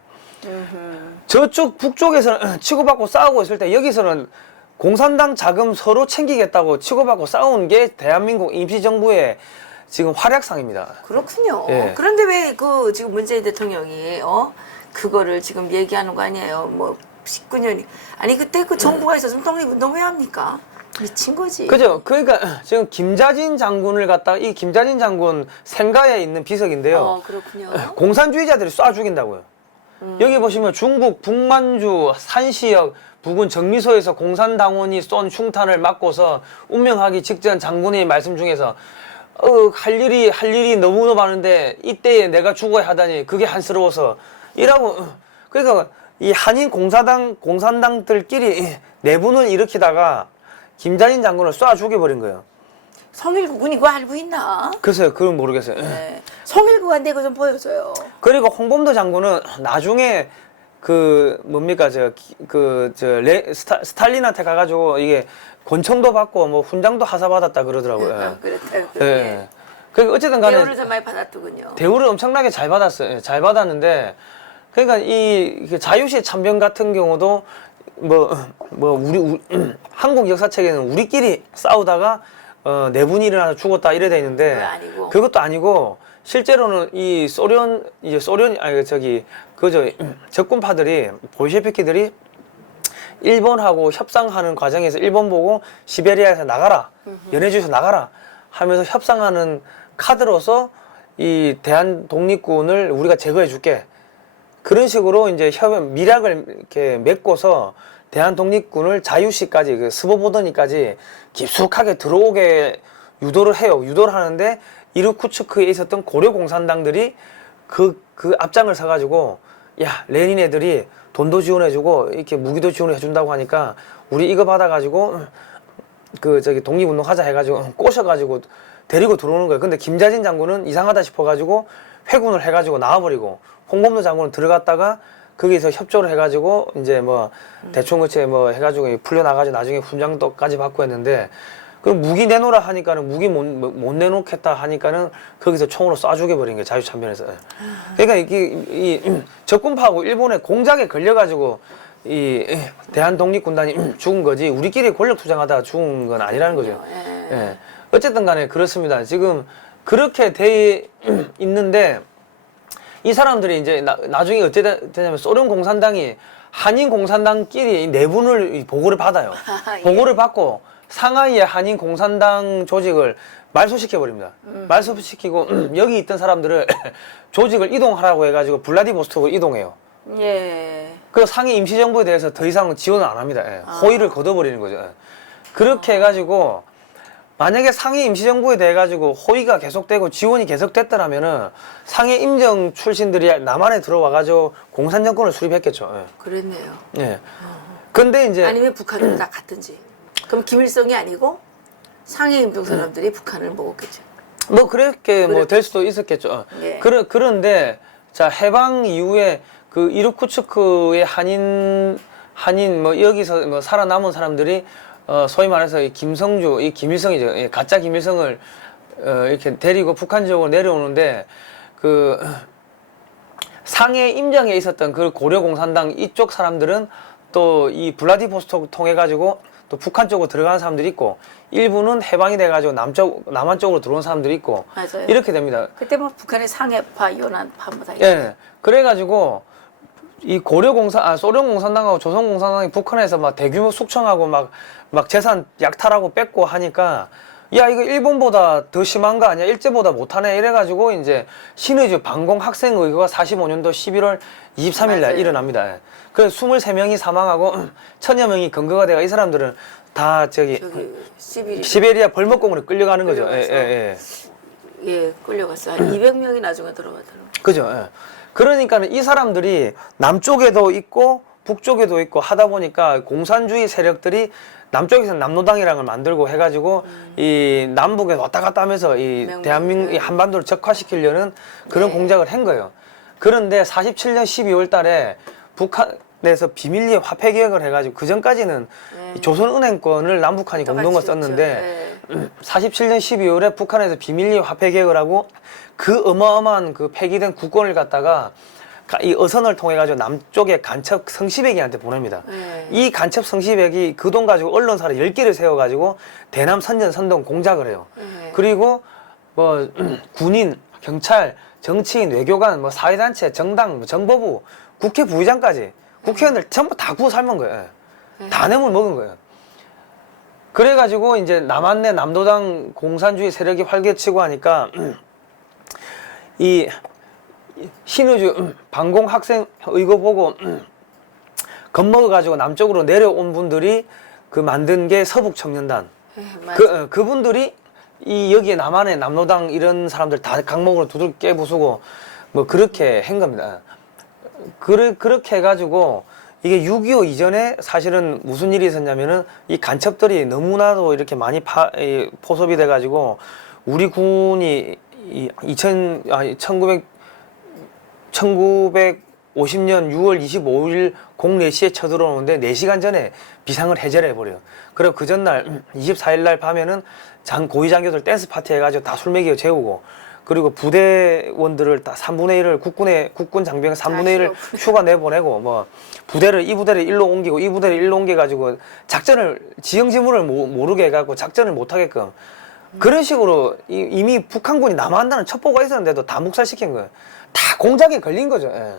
저쪽 북쪽에서는 치고받고 싸우고 있을 때 여기서는 공산당 자금 서로 챙기겠다고 치고받고 싸운 게 대한민국 임시정부의 지금 활약상입니다. 그렇군요. 예. 그런데 왜 그 지금 문재인 대통령이 그거를 지금 얘기하는 거 아니에요? 뭐 19년이 아니 그때 그 정부가 있었으면 독립운동 왜 합니까? 미친 거지. 그죠? 그러니까 지금 김자진 장군을 갖다가 이 김자진 장군 생가에 있는 비석인데요. 그렇군요. 공산주의자들이 쏴 죽인다고요. 여기 보시면 중국 북만주 산시역 부근 정미소에서 공산당원이 쏜 흉탄을 맞고서 운명하기 직전 장군의 말씀 중에서 할 일이 너무너무 많은데 이때에 내가 죽어야 하다니 그게 한스러워서 이라고 그러니까 이 한인 공산당들끼리 내분을 일으키다가 김자진 장군을 쏴 죽여버린 거예요. 성일군이 그거 알고 있나? 글쎄요, 그건 모르겠어요. 네. 성일군한테 그거 좀 보여줘요. 그리고 홍범도 장군은 나중에 스탈린한테 가가지고 이게 권총도 받고 뭐 훈장도 하사받았다 그러더라고요. 그랬대요. 예. 그러니까 어쨌든 간에 대우를 좀 많이 받았더군요. 대우를 엄청나게 잘 받았어요. 잘 받았는데 그러니까 이 자유시의 참변 같은 경우도 우리 한국 역사책에는 우리끼리 싸우다가 내분이 일어나서 죽었다 이래 돼 있는데 그것도 아니고 실제로는 이 적군파들이 볼셰비키들이 일본하고 협상하는 과정에서 일본 보고 시베리아에서 나가라, 연해주에서 나가라 하면서 협상하는 카드로서 이 대한 독립군을 우리가 제거해 줄게. 그런 식으로 이제 밀약을 이렇게 맺고서 대한 독립군을 자유시까지 그 스보보더니까지 깊숙하게 들어오게 유도를 해요. 유도를 하는데 이르쿠츠크에 있었던 고려 공산당들이 그 앞장을 서가지고 야 레닌 애들이 돈도 지원해주고 이렇게 무기도 지원해준다고 하니까 우리 이거 받아가지고 독립운동 하자 해가지고 꼬셔가지고 데리고 들어오는 거예요. 근데 김자진 장군은 이상하다 싶어가지고 회군을 해가지고 나와버리고 홍범도 장군은 들어갔다가 거기서 협조를 해가지고 이제 뭐 대충 그치 뭐 해가지고 풀려나가지고 나중에 훈장도까지 받고 했는데 그 무기 내놓으라 하니까는 무기 못 내놓겠다 하니까는 거기서 총으로 쏴 죽여버린 거예요. 자유참변에서. 그러니까 이 적군파하고 일본의 공작에 걸려가지고 이 대한독립군단이 죽은 거지 우리끼리 권력 투쟁하다가 죽은 건 아니라는 거죠. 예. 어쨌든 간에 그렇습니다. 지금 그렇게 돼 있는데 이 사람들이 이제 나중에 어떻게 되냐면 소련 공산당이 한인 공산당끼리 내분을 보고를 받아요. 예. 보고를 받고 상하이의 한인 공산당 조직을 말소시켜버립니다. 말소시키고 여기 있던 사람들을 조직을 이동하라고 해가지고 블라디보스토크로 이동해요. 예. 그 상해 임시정부에 대해서 더 이상 지원을 안 합니다. 예. 호의를 걷어버리는 거죠. 예. 그렇게 해가지고 만약에 상해 임시정부에 대해 가지고 호의가 계속되고 지원이 계속됐더라면은 상해 임정 출신들이 남한에 들어와가지고 공산정권을 수립했겠죠. 예. 그랬네요. 예. 근데 이제 아니면 북한으로 다 갔든지. 그럼 김일성이 아니고 상해 임종 사람들이 북한을 먹었겠죠. 뭐 그렇게 뭐 될 수도 있었겠죠. 예. 그런데 자 해방 이후에 그 이르쿠츠크의 한인 뭐 여기서 뭐 살아남은 사람들이 소위 말해서 이 김성주, 이 김일성이죠. 이 가짜 김일성을 이렇게 데리고 북한 지역으로 내려오는데 그 상해 임정에 있었던 그 고려 공산당 이쪽 사람들은 또 이 블라디보스토크 통해 가지고 또 북한 쪽으로 들어가는 사람들이 있고 일부는 해방이 돼 가지고 남한 쪽으로 들어온 사람들이 있고 맞아요. 이렇게 됩니다. 그때 뭐 북한의 상해파, 연안파 뭐 다 있죠. 예. 그래 가지고 이 소련 공산당하고 조선 공산당이 북한에서 막 대규모 숙청하고 막 재산 약탈하고 뺏고 하니까 야 이거 일본보다 더 심한 거 아니야? 일제보다 못하네 이래가지고 이제 신의주 반공 학생 의거가 45년도 11월 23일 날 맞아요. 일어납니다. 그래서 23명이 사망하고 1000여 명이 검거가 돼가 이 사람들은 다 저기 시베리아 벌목공으로 끌려가는 거죠. 예, 끌려갔어. 한 200명이 나중에 들어가더라고요. 그죠. 예. 그러니까는 이 사람들이 남쪽에도 있고 북쪽에도 있고 하다 보니까 공산주의 세력들이 남쪽에서는 남노당이라는 걸 만들고 해가지고 이 남북에 왔다 갔다 하면서 이 대한민국, 이 한반도를 적화시키려는 그런 공작을 한 거예요. 그런데 47년 12월 달에 북한에서 비밀리에 화폐 개혁을 해가지고 그 전까지는 조선은행권을 남북한이 공동으로 썼는데 47년 12월에 북한에서 비밀리에 화폐 개혁을 하고 그 어마어마한 그 폐기된 국권을 갖다가 이 어선을 통해 가지고 남쪽에 간첩 성시백이한테 보냅니다. 이 간첩 성시백이 그 돈 가지고 언론사를 10개를 세워 가지고 대남 선전 선동 공작을 해요. 그리고 뭐 군인, 경찰, 정치인, 외교관, 뭐 사회단체, 정당, 뭐 정보부, 국회 부의장까지 국회의원들 전부 다 구워 삶은 거예요. 다 뇌물 먹은 거예요. 그래가지고 이제 남한 내 남도당 공산주의 세력이 활개치고 하니까 이 신의주 반공 학생 이거 보고 겁먹어가지고 남쪽으로 내려온 분들이 그 만든 게 서북청년단. 그분들이 이 여기에 남한의 남노당 이런 사람들 다 강목으로 두들 깨부수고 뭐 그렇게 한 겁니다. 그렇게 해가지고 이게 6.25 이전에 사실은 무슨 일이 있었냐면은 이 간첩들이 너무나도 이렇게 많이 포섭이 돼가지고 우리 군이 1950년 6월 25일 04시에 쳐들어오는데 4시간 전에 비상을 해제를 해버려요. 그리고 그 전날 24일 날 밤에는 고위장교들 댄스 파티 해가지고 다 술 먹이고 재우고 그리고 부대원들을 다 3분의 1을 국군 장병 3분의 1을 휴가 내보내고 뭐 이 부대를 일로 옮기고 이 부대를 일로 옮겨가지고 지형지물을 모르게 해갖고 작전을 못하게끔 그런 식으로 이미 북한군이 남한다는 첩보가 있었는데도 다 묵살시킨 거예요. 다 공작에 걸린 거죠. 예.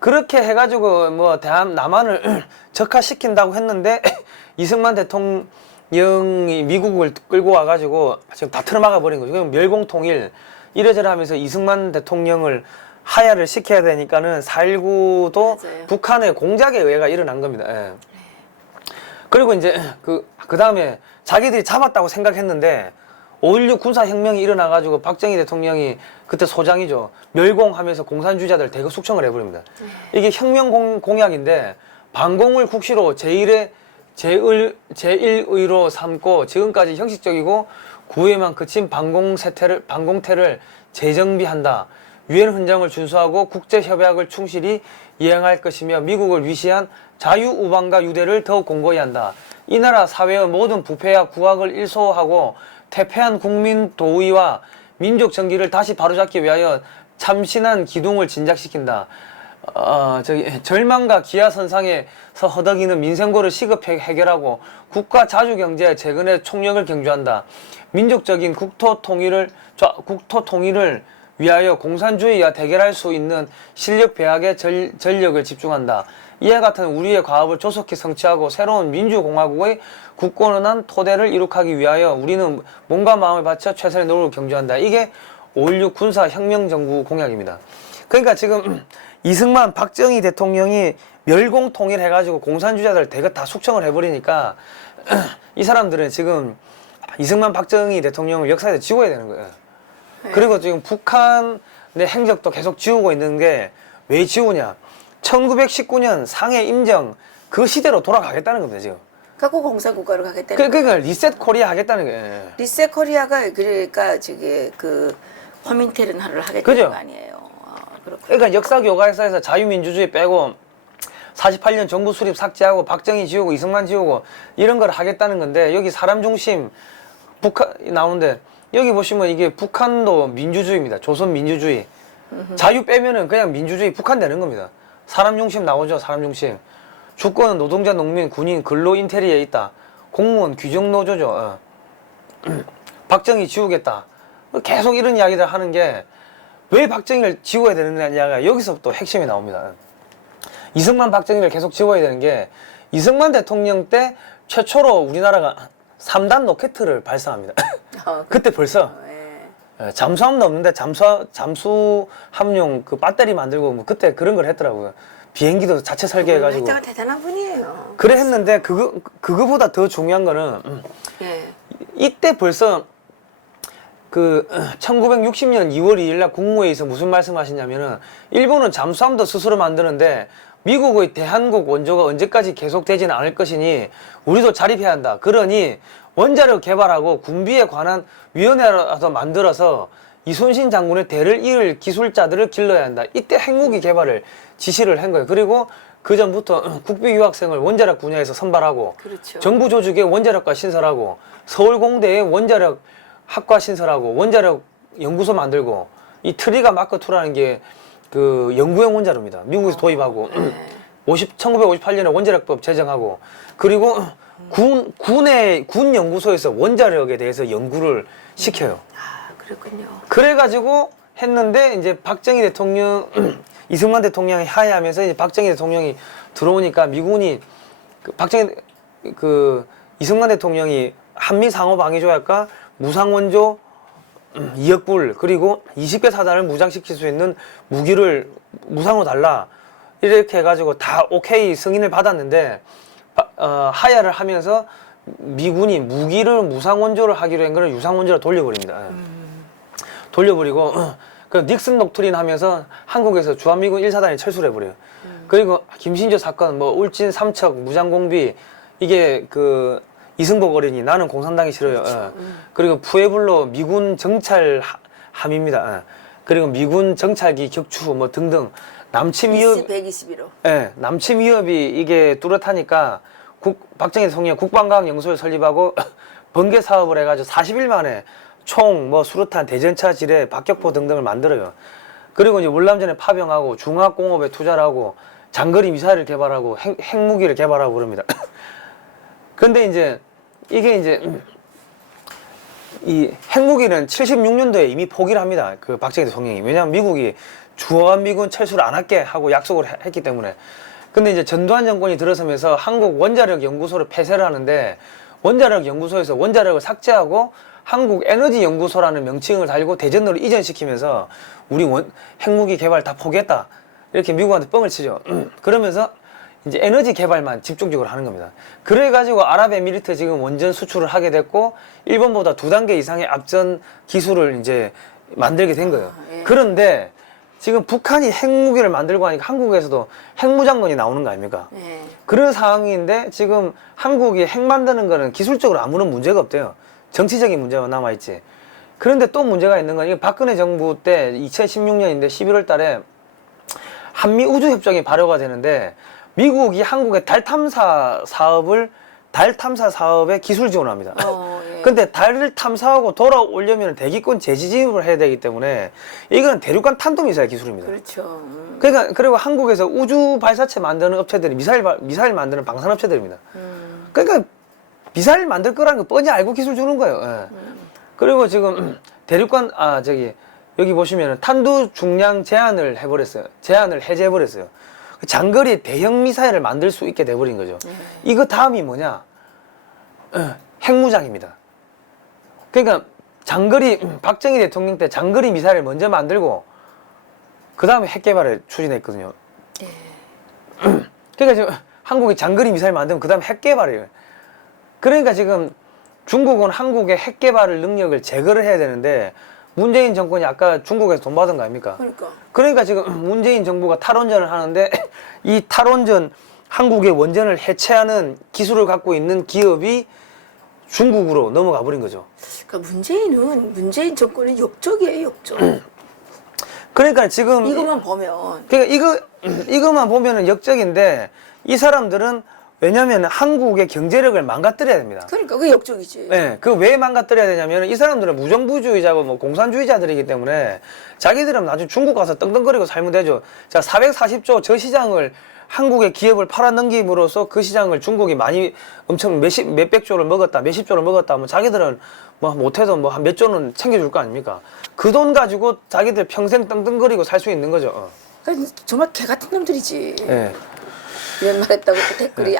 그렇게 해가지고 뭐 남한을 적화시킨다고 했는데 이승만 대통령이 미국을 끌고 와가지고 지금 다 틀어막아 버린 거죠. 그럼 멸공통일 이래저래 하면서 이승만 대통령을 하야를 시켜야 되니까는 4.19도 북한의 공작에 의해가 일어난 겁니다. 예. 그리고 이제 그 다음에 자기들이 잡았다고 생각했는데 5.16 군사혁명이 일어나가지고 박정희 대통령이 그때 소장이죠. 멸공하면서 공산주의자들 대거 숙청을 해버립니다. 이게 혁명 공약인데 반공을 국시로 제1의로 삼고 지금까지 형식적이고 구호에만 그친 반공태를 재정비한다. 유엔 훈장을 준수하고 국제협약을 충실히 이행할 것이며 미국을 위시한 자유우방과 유대를 더욱 공고히 한다. 이 나라 사회의 모든 부패와 구악을 일소하고 퇴폐한 국민 도의와 민족 정기를 다시 바로잡기 위하여 참신한 기둥을 진작시킨다. 절망과 기아선상에서 허덕이는 민생고를 시급 해결하고 국가 자주경제 재건의 총력을 경주한다. 민족적인 국토 통일을 위하여 공산주의와 대결할 수 있는 실력 배합에 전력을 집중한다. 이와 같은 우리의 과업을 조속히 성취하고 새로운 민주공화국의 굳건한 토대를 이룩하기 위하여 우리는 몸과 마음을 바쳐 최선의 노력을 경주한다. 이게 5.16 군사혁명정부 공약입니다. 그러니까 지금 이승만, 박정희 대통령이 멸공통일해가지고 공산주의자들 대거 다 숙청을 해버리니까 이 사람들은 지금 이승만, 박정희 대통령을 역사에서 지워야 되는 거예요. 그리고 지금 북한의 행적도 계속 지우고 있는 게 왜 지우냐? 1919년 상해 임정 그 시대로 돌아가겠다는 겁니다, 지금. 갖고 공산국가로 가겠다는 그러니까 리셋 코리아 하겠다는 거예요. 리셋 코리아가 그러니까 저기 그 허민테른하를 하겠다는 그죠? 거 아니에요. 그렇군요. 그러니까 역사 교과서에서 자유민주주의 빼고 48년 정부 수립 삭제하고 박정희 지우고 이승만 지우고 이런 걸 하겠다는 건데 여기 사람 중심 북한 나오는데 여기 보시면 이게 북한도 민주주의입니다. 조선 민주주의. 자유 빼면은 그냥 민주주의 북한 되는 겁니다. 사람 중심 나오죠. 사람 중심. 주권은 노동자, 농민, 군인, 근로 인테리어에 있다. 공무원, 규정 노조죠. 박정희 지우겠다. 계속 이런 이야기들 하는 게 왜 박정희를 지워야 되느냐가 여기서 또 핵심이 나옵니다. 이승만, 박정희를 계속 지워야 되는 게 이승만 대통령 때 최초로 우리나라가 3단 로켓을 발사합니다. 그때 벌써 잠수함도 없는데 잠수함용 그 배터리 만들고 뭐 그때 그런 걸 했더라고요. 비행기도 자체 설계해가지고. 했다가 대단한 분이에요. 그래 했는데 그거보다 더 중요한 거는 예. 이때 벌써 그 1960년 2월 2일 날 국무회의에서 무슨 말씀하시냐면은 일본은 잠수함도 스스로 만드는데 미국의 대한국 원조가 언제까지 계속되지는 않을 것이니 우리도 자립해야 한다. 그러니 원자력 개발하고 군비에 관한 위원회라도 만들어서 이순신 장군의 대를 이을 기술자들을 길러야 한다. 이때 핵무기 개발을 지시를 한 거예요. 그리고 그 전부터 국비 유학생을 원자력 분야에서 선발하고 그렇죠. 정부 조직에 원자력과 신설하고 서울공대에 원자력 학과 신설하고 원자력 연구소 만들고 이 트리가 마크2라는 게 그 연구용 원자로입니다. 미국에서 도입하고 1958년에 원자력법 제정하고 그리고 군 연구소에서 원자력에 대해서 연구를 시켜요. 아, 그렇군요. 그래가지고 했는데 이제 박정희 대통령 이승만 대통령이 하야하면서 이제 박정희 대통령이 들어오니까 미군이 이승만 대통령이 한미 상호 방위 조약과 무상 원조 2억 불 그리고 20개 사단을 무장시킬 수 있는 무기를 무상으로 달라 이렇게 해가지고 다 오케이 승인을 받았는데 하야를 하면서 미군이 무기를 무상 원조를 하기로 한 거를 유상 원조로 돌려버립니다. 돌려버리고 그 닉슨 독트린 하면서 한국에서 주한미군 1사단이 철수를 해버려요. 그리고 김신조 사건 뭐 울진 삼척 무장공비 이게 그 이승복 어린이 나는 공산당이 싫어요. 그렇죠. 그리고 푸에블로 미군 정찰함입니다. 그리고 미군 정찰기 격추 뭐 등등 남침 위협 121호. 예, 남침 위협이 이게 뚜렷하니까 박정희 대통령이 국방과학 연구소를 설립하고 번개 사업을 해가지고 40일 만에 총, 뭐 수류탄, 대전차 지뢰, 박격포 등등을 만들어요. 그리고 이제 월남전에 파병하고 중화공업에 투자를 하고 장거리 미사일을 개발하고 핵무기를 개발하고 그럽니다. 근데 이제 이게 이제 이 핵무기는 76년도에 이미 포기를 합니다. 그 박정희 대통령이. 왜냐하면 미국이 주한미군 철수를 안 할게 하고 약속을 했기 때문에. 근데 이제 전두환 정권이 들어서면서 한국 원자력 연구소를 폐쇄를 하는데 원자력 연구소에서 원자력을 삭제하고 한국 에너지 연구소라는 명칭을 달고 대전으로 이전시키면서 우리 핵무기 개발 다 포기했다. 이렇게 미국한테 뻥을 치죠. 그러면서 이제 에너지 개발만 집중적으로 하는 겁니다. 그래가지고 아랍에미리트 지금 원전 수출을 하게 됐고 일본보다 2단계 이상의 앞전 기술을 이제 만들게 된 거예요. 예. 그런데 지금 북한이 핵무기를 만들고 하니까 한국에서도 핵무장론이 나오는 거 아닙니까? 예. 그런 상황인데 지금 한국이 핵 만드는 거는 기술적으로 아무런 문제가 없대요. 정치적인 문제만 남아있지. 그런데 또 문제가 있는 건 이게 박근혜 정부 때 2016년인데 11월 달에 한미 우주협정이 발효가 되는데 미국이 한국의 달 탐사 사업에 기술 지원을 합니다. 예. 근데 달을 탐사하고 돌아오려면 대기권 재지 진입을 해야 되기 때문에 이건 대륙간 탄도미사일 기술입니다. 그렇죠. 그러니까 그리고 한국에서 우주 발사체 만드는 업체들이 미사일 만드는 방산업체들입니다. 그러니까 미사일 만들 거라는 거 뻔히 알고 기술 주는 거예요. 예. 그리고 지금 대륙간 여기 보시면은 탄두 중량 제한을 해버렸어요. 제한을 해제해버렸어요. 장거리 대형 미사일을 만들 수 있게 돼버린 거죠. 이거 다음이 뭐냐? 핵무장입니다. 그러니까 장거리 박정희 대통령 때 장거리 미사일을 먼저 만들고 그 다음에 핵 개발을 추진했거든요. 그러니까 지금 한국이 장거리 미사일 만들면 그 다음에 핵 개발이에요. 그러니까 지금 중국은 한국의 핵 개발 능력을 제거를 해야 되는데 문재인 정권이 아까 중국에서 돈 받은 거 아닙니까? 그러니까 지금 문재인 정부가 탈원전을 하는데 이 탈원전 한국의 원전을 해체하는 기술을 갖고 있는 기업이 중국으로 넘어가 버린 거죠. 그러니까 문재인 정권은 역적이에요, 역적. 그러니까 지금 이것만 보면. 그러니까 이거만 보면은 역적인데 이 사람들은 왜냐면 한국의 경제력을 망가뜨려야 됩니다. 그러니까 그게 역적이지. 네, 그 왜 망가뜨려야 되냐면 이 사람들은 무정부주의자고 뭐 공산주의자들이기 때문에 자기들은 나중에 중국 가서 떵떵거리고 살면 되죠. 자, 440조 저 시장을 한국의 기업을 팔아넘김으로써 그 시장을 중국이 많이 엄청 몇백 조를 먹었다, 몇십 조를 먹었다 하면 자기들은 뭐 못해도 뭐 한 몇 조는 챙겨줄 거 아닙니까? 그 돈 가지고 자기들 평생 떵떵거리고 살 수 있는 거죠. 그러니까 정말 개 같은 놈들이지. 네. 이런 말 했다고 또 댓글이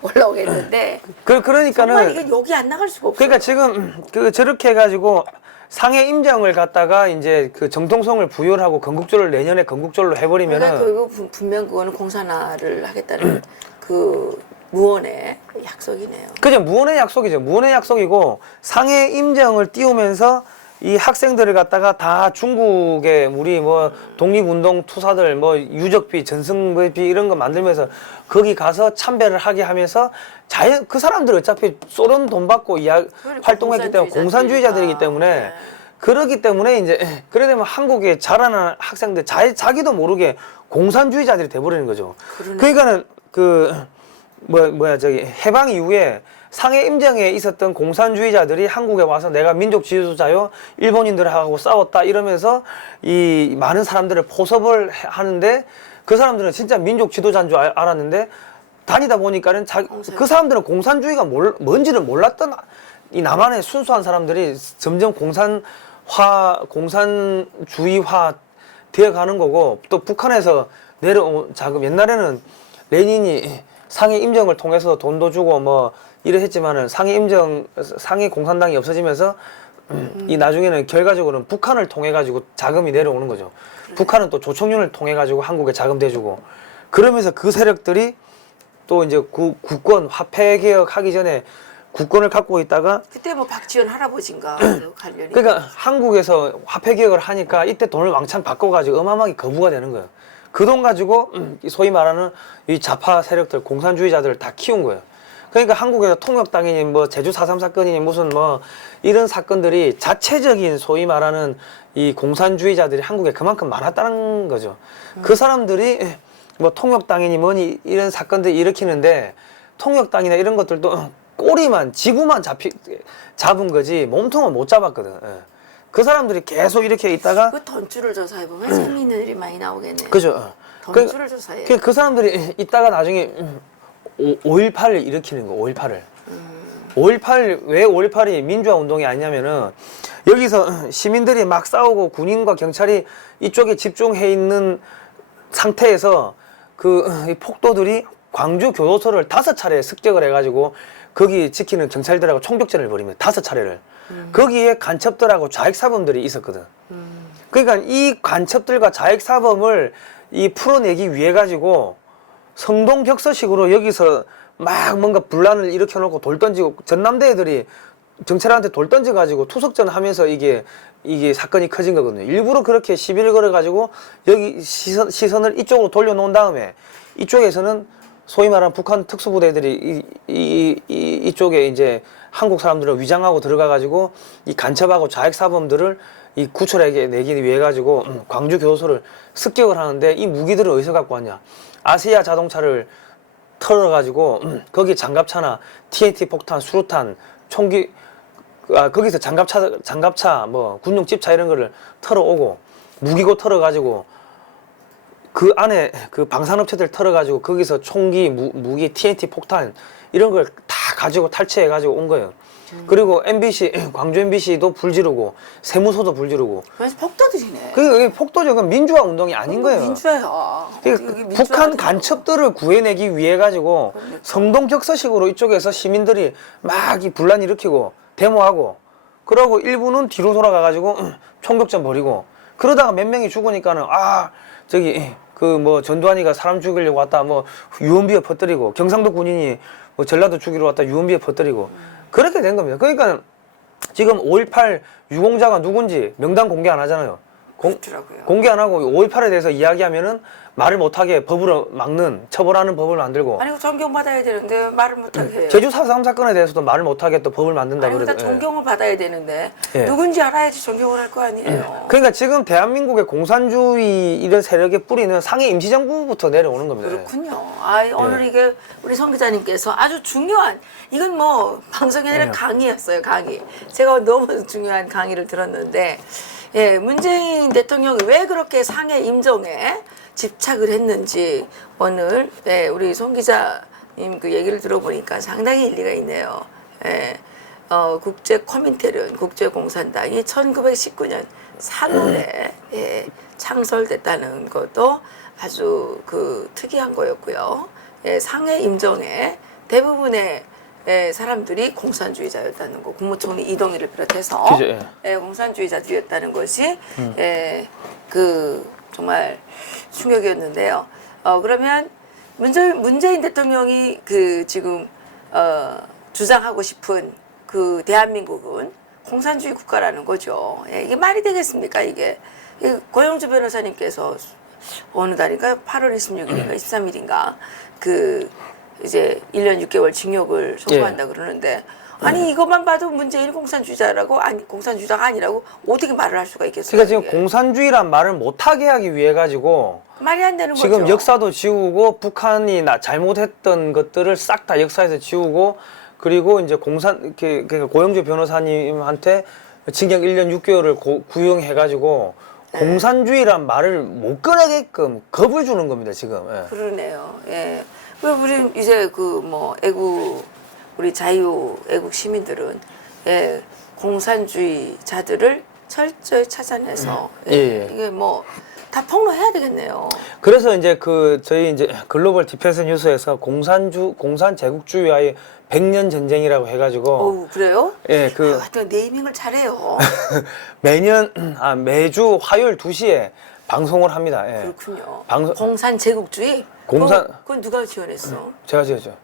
올라오겠는데. 그러니까는 정말 이게 여기 안 나갈 수가 없어. 그러니까 지금 저렇게 해가지고 상해 임장을 갖다가 이제 그 정통성을 부여를 하고 건국절을 내년에 건국절로 해버리면은 그리고 분명 그거는 공산화를 하겠다는 그 무언의 약속이네요. 그죠. 무언의 약속이죠. 무언의 약속이고 상해 임장을 띄우면서 이 학생들을 갖다가 다 중국의 우리 뭐 독립운동 투사들 뭐 유적비 전승비 이런 거 만들면서 거기 가서 참배를 하게 하면서 그 사람들 어차피 소련 돈 받고 활동했기 때문에 공산주의자들이기 때문에 네. 그러기 때문에 이제 그래 되면 한국에 자라는 학생들 자기도 모르게 공산주의자들이 돼버리는 거죠. 그러니까는 해방 이후에 상해 임장에 있었던 공산주의자들이 한국에 와서 내가 민족 지도자요 일본인들하고 싸웠다 이러면서 이 많은 사람들을 포섭을 하는데 그 사람들은 진짜 민족 지도자인 줄 알았는데 다니다 보니까는 그 사람들은 공산주의가 뭔지를 몰랐던 이 남한의 순수한 사람들이 점점 공산주의화 되어가는 거고 또 북한에서 내려온 자금 옛날에는 레닌이 상해 임정을 통해서 돈도 주고 뭐 이래 했지만은 상해 공산당이 없어지면서 이 나중에는 결과적으로는 북한을 통해 가지고 자금이 내려오는 거죠. 북한은 또 조총련을 통해 가지고 한국에 자금 대주고 그러면서 그 세력들이 또 이제 국권 화폐 개혁하기 전에 국권을 갖고 있다가 그때 뭐 박지원 할아버지인가 관련이 그러니까 한국에서 화폐 개혁을 하니까 이때 돈을 왕창 바꿔가지고 어마어마하게 거부가 되는 거예요. 그 돈 가지고 소위 말하는 이 좌파 세력들 공산주의자들을 다 키운 거예요. 그러니까 한국에서 통역당이니 뭐 제주 4.3 사건이니 무슨 뭐 이런 사건들이 자체적인 소위 말하는 이 공산주의자들이 한국에 그만큼 많았다는 거죠. 그 사람들이 뭐 통역당이니 뭐니 이런 사건들 일으키는데 통역당이나 이런 것들도 꼬리만 지구만 잡은 거지 몸통은 못 잡았거든. 그 사람들이 계속 이렇게 있다가 그 던줄을 조사해 보면 재미있는 일이 많이 나오겠네요. 그죠. 던줄을 조사해. 그 사람들이 있다가 나중에 5.18을 일으키는 거. 5.18을. 5.18 왜 5.18이 민주화 운동이 아니냐면은 여기서 시민들이 막 싸우고 군인과 경찰이 이쪽에 집중해 있는 상태에서 이 폭도들이 광주 교도소를 5차례 습격을 해가지고 거기 지키는 경찰들하고 총격전을 벌이면 5차례를 거기에 간첩들하고 좌익사범들이 있었거든. 그러니까 이 간첩들과 좌익사범을 풀어내기 위해 가지고 성동격서식으로 여기서 막 뭔가 분란을 일으켜놓고 돌 던지고 전남대 애들이 경찰한테 돌 던져가지고 투석전 하면서 이게 사건이 커진 거거든요. 일부러 그렇게 시비를 걸어가지고 여기 시선을 이쪽으로 돌려놓은 다음에 이쪽에서는 소위 말하는 북한 특수부대들이 이쪽에 이제 한국 사람들을 위장하고 들어가가지고 이 간첩하고 자핵사범들을 이 구출하게 내기 위해 가지고 광주 교도소를 습격을 하는데 이 무기들을 어디서 갖고 왔냐? 아시아 자동차를 털어가지고 거기 장갑차나 TNT 폭탄, 수류탄, 총기 거기서 장갑차 뭐 군용 집차 이런 거를 털어오고 무기고 털어가지고 그 안에 그 방산업체들 털어가지고 거기서 총기, 무기, TNT 폭탄 이런 걸 다 가지고 탈취해가지고 온 거예요. 그리고 MBC, 광주 MBC도 불지르고 세무서도 불지르고. 그래서 폭도들이네. 그게 폭도죠. 그건 민주화 운동이 아닌 거예요. 민주화야. 북한 간첩들을 구해내기 위해 가지고 그러니까. 성동격서식으로 이쪽에서 시민들이 막 이 분란 일으키고 데모하고 그러고 일부는 뒤로 돌아가가지고 총격전 벌이고 그러다가 몇 명이 죽으니까는 저기 그 뭐 전두환이가 사람 죽이려고 왔다 뭐 유언비어 퍼뜨리고 경상도 군인이 뭐 전라도 죽이러 왔다 유언비어 퍼뜨리고 그렇게 된 겁니다. 그러니까 지금 5.18 유공자가 누군지 명단 공개 안 하잖아요. 공개 안 하고 5.18에 대해서 이야기하면은 말을 못하게 법으로 막는 처벌하는 법을 만들고. 아니 존경받아야 되는데 말을 못하게 해요. 제주 4.3 사건에 대해서도 말을 못하게 또 법을 만든다 아니, 그래도. 일단 존경을 받아야 되는데 예. 누군지 알아야지 존경을 할 거 아니에요. 그러니까 지금 대한민국의 공산주의 이런 세력의 뿌리는 상해 임시정부부터 내려오는 겁니다. 그렇군요. 오늘 예. 이게 우리 성 기자님께서 아주 중요한 이건 뭐 방송이 아니라 예. 강의였어요. 강의. 제가 너무 중요한 강의를 들었는데 예, 문재인 대통령이 왜 그렇게 상해 임종에 집착을 했는지 오늘 우리 송 기자님 그 얘기를 들어보니까 상당히 일리가 있네요. 국제커민텔은 국제공산당이 1919년 3월에 창설됐다는 것도 아주 그 특이한 거였고요. 상해 임종에 대부분의 사람들이 공산주의자였다는 거, 국무총리 이동희를 비롯해서 그죠, 공산주의자들이었다는 것이 그 정말 충격이었는데요. 그러면 문재인 대통령이 그 지금 주장하고 싶은 그 대한민국은 공산주의 국가라는 거죠. 이게 말이 되겠습니까? 이게 고영주 변호사님께서 어느 달인가요? 8월 26일인가 23일인가 그 이제 1년 6개월 징역을 선고한다 그러는데 아니 이것만 봐도 문재인이 공산주의자라고 아니 공산주의자가 아니라고 어떻게 말을 할 수가 있겠어요? 그러니까 지금 이게? 공산주의란 말을 못하게 하기 위해 가지고 말이 안 되는 지금 거죠. 역사도 지우고 북한이 잘못했던 것들을 싹 다 역사에서 지우고 그리고 이제 그러니까 고영주 변호사님한테 징역 1년 6개월을 구형해가지고 공산주의란 말을 못 꺼내게끔 겁을 주는 겁니다 지금. 그러네요. 예. 우리 이제 그 뭐 우리 자유 애국 시민들은 공산주의자들을 철저히 찾아내서 이게 뭐 다 폭로해야 되겠네요. 그래서 이제 저희 이제 글로벌 디펜스 뉴스에서 공산 제국주의와의 100년 전쟁이라고 해가지고. 그래요? 예, 하여튼 네이밍을 잘해요. 매주 화요일 2시에 방송을 합니다. 예. 그렇군요. 방송 공산 제국주의? 그건 누가 지원했어? 제가 지었죠.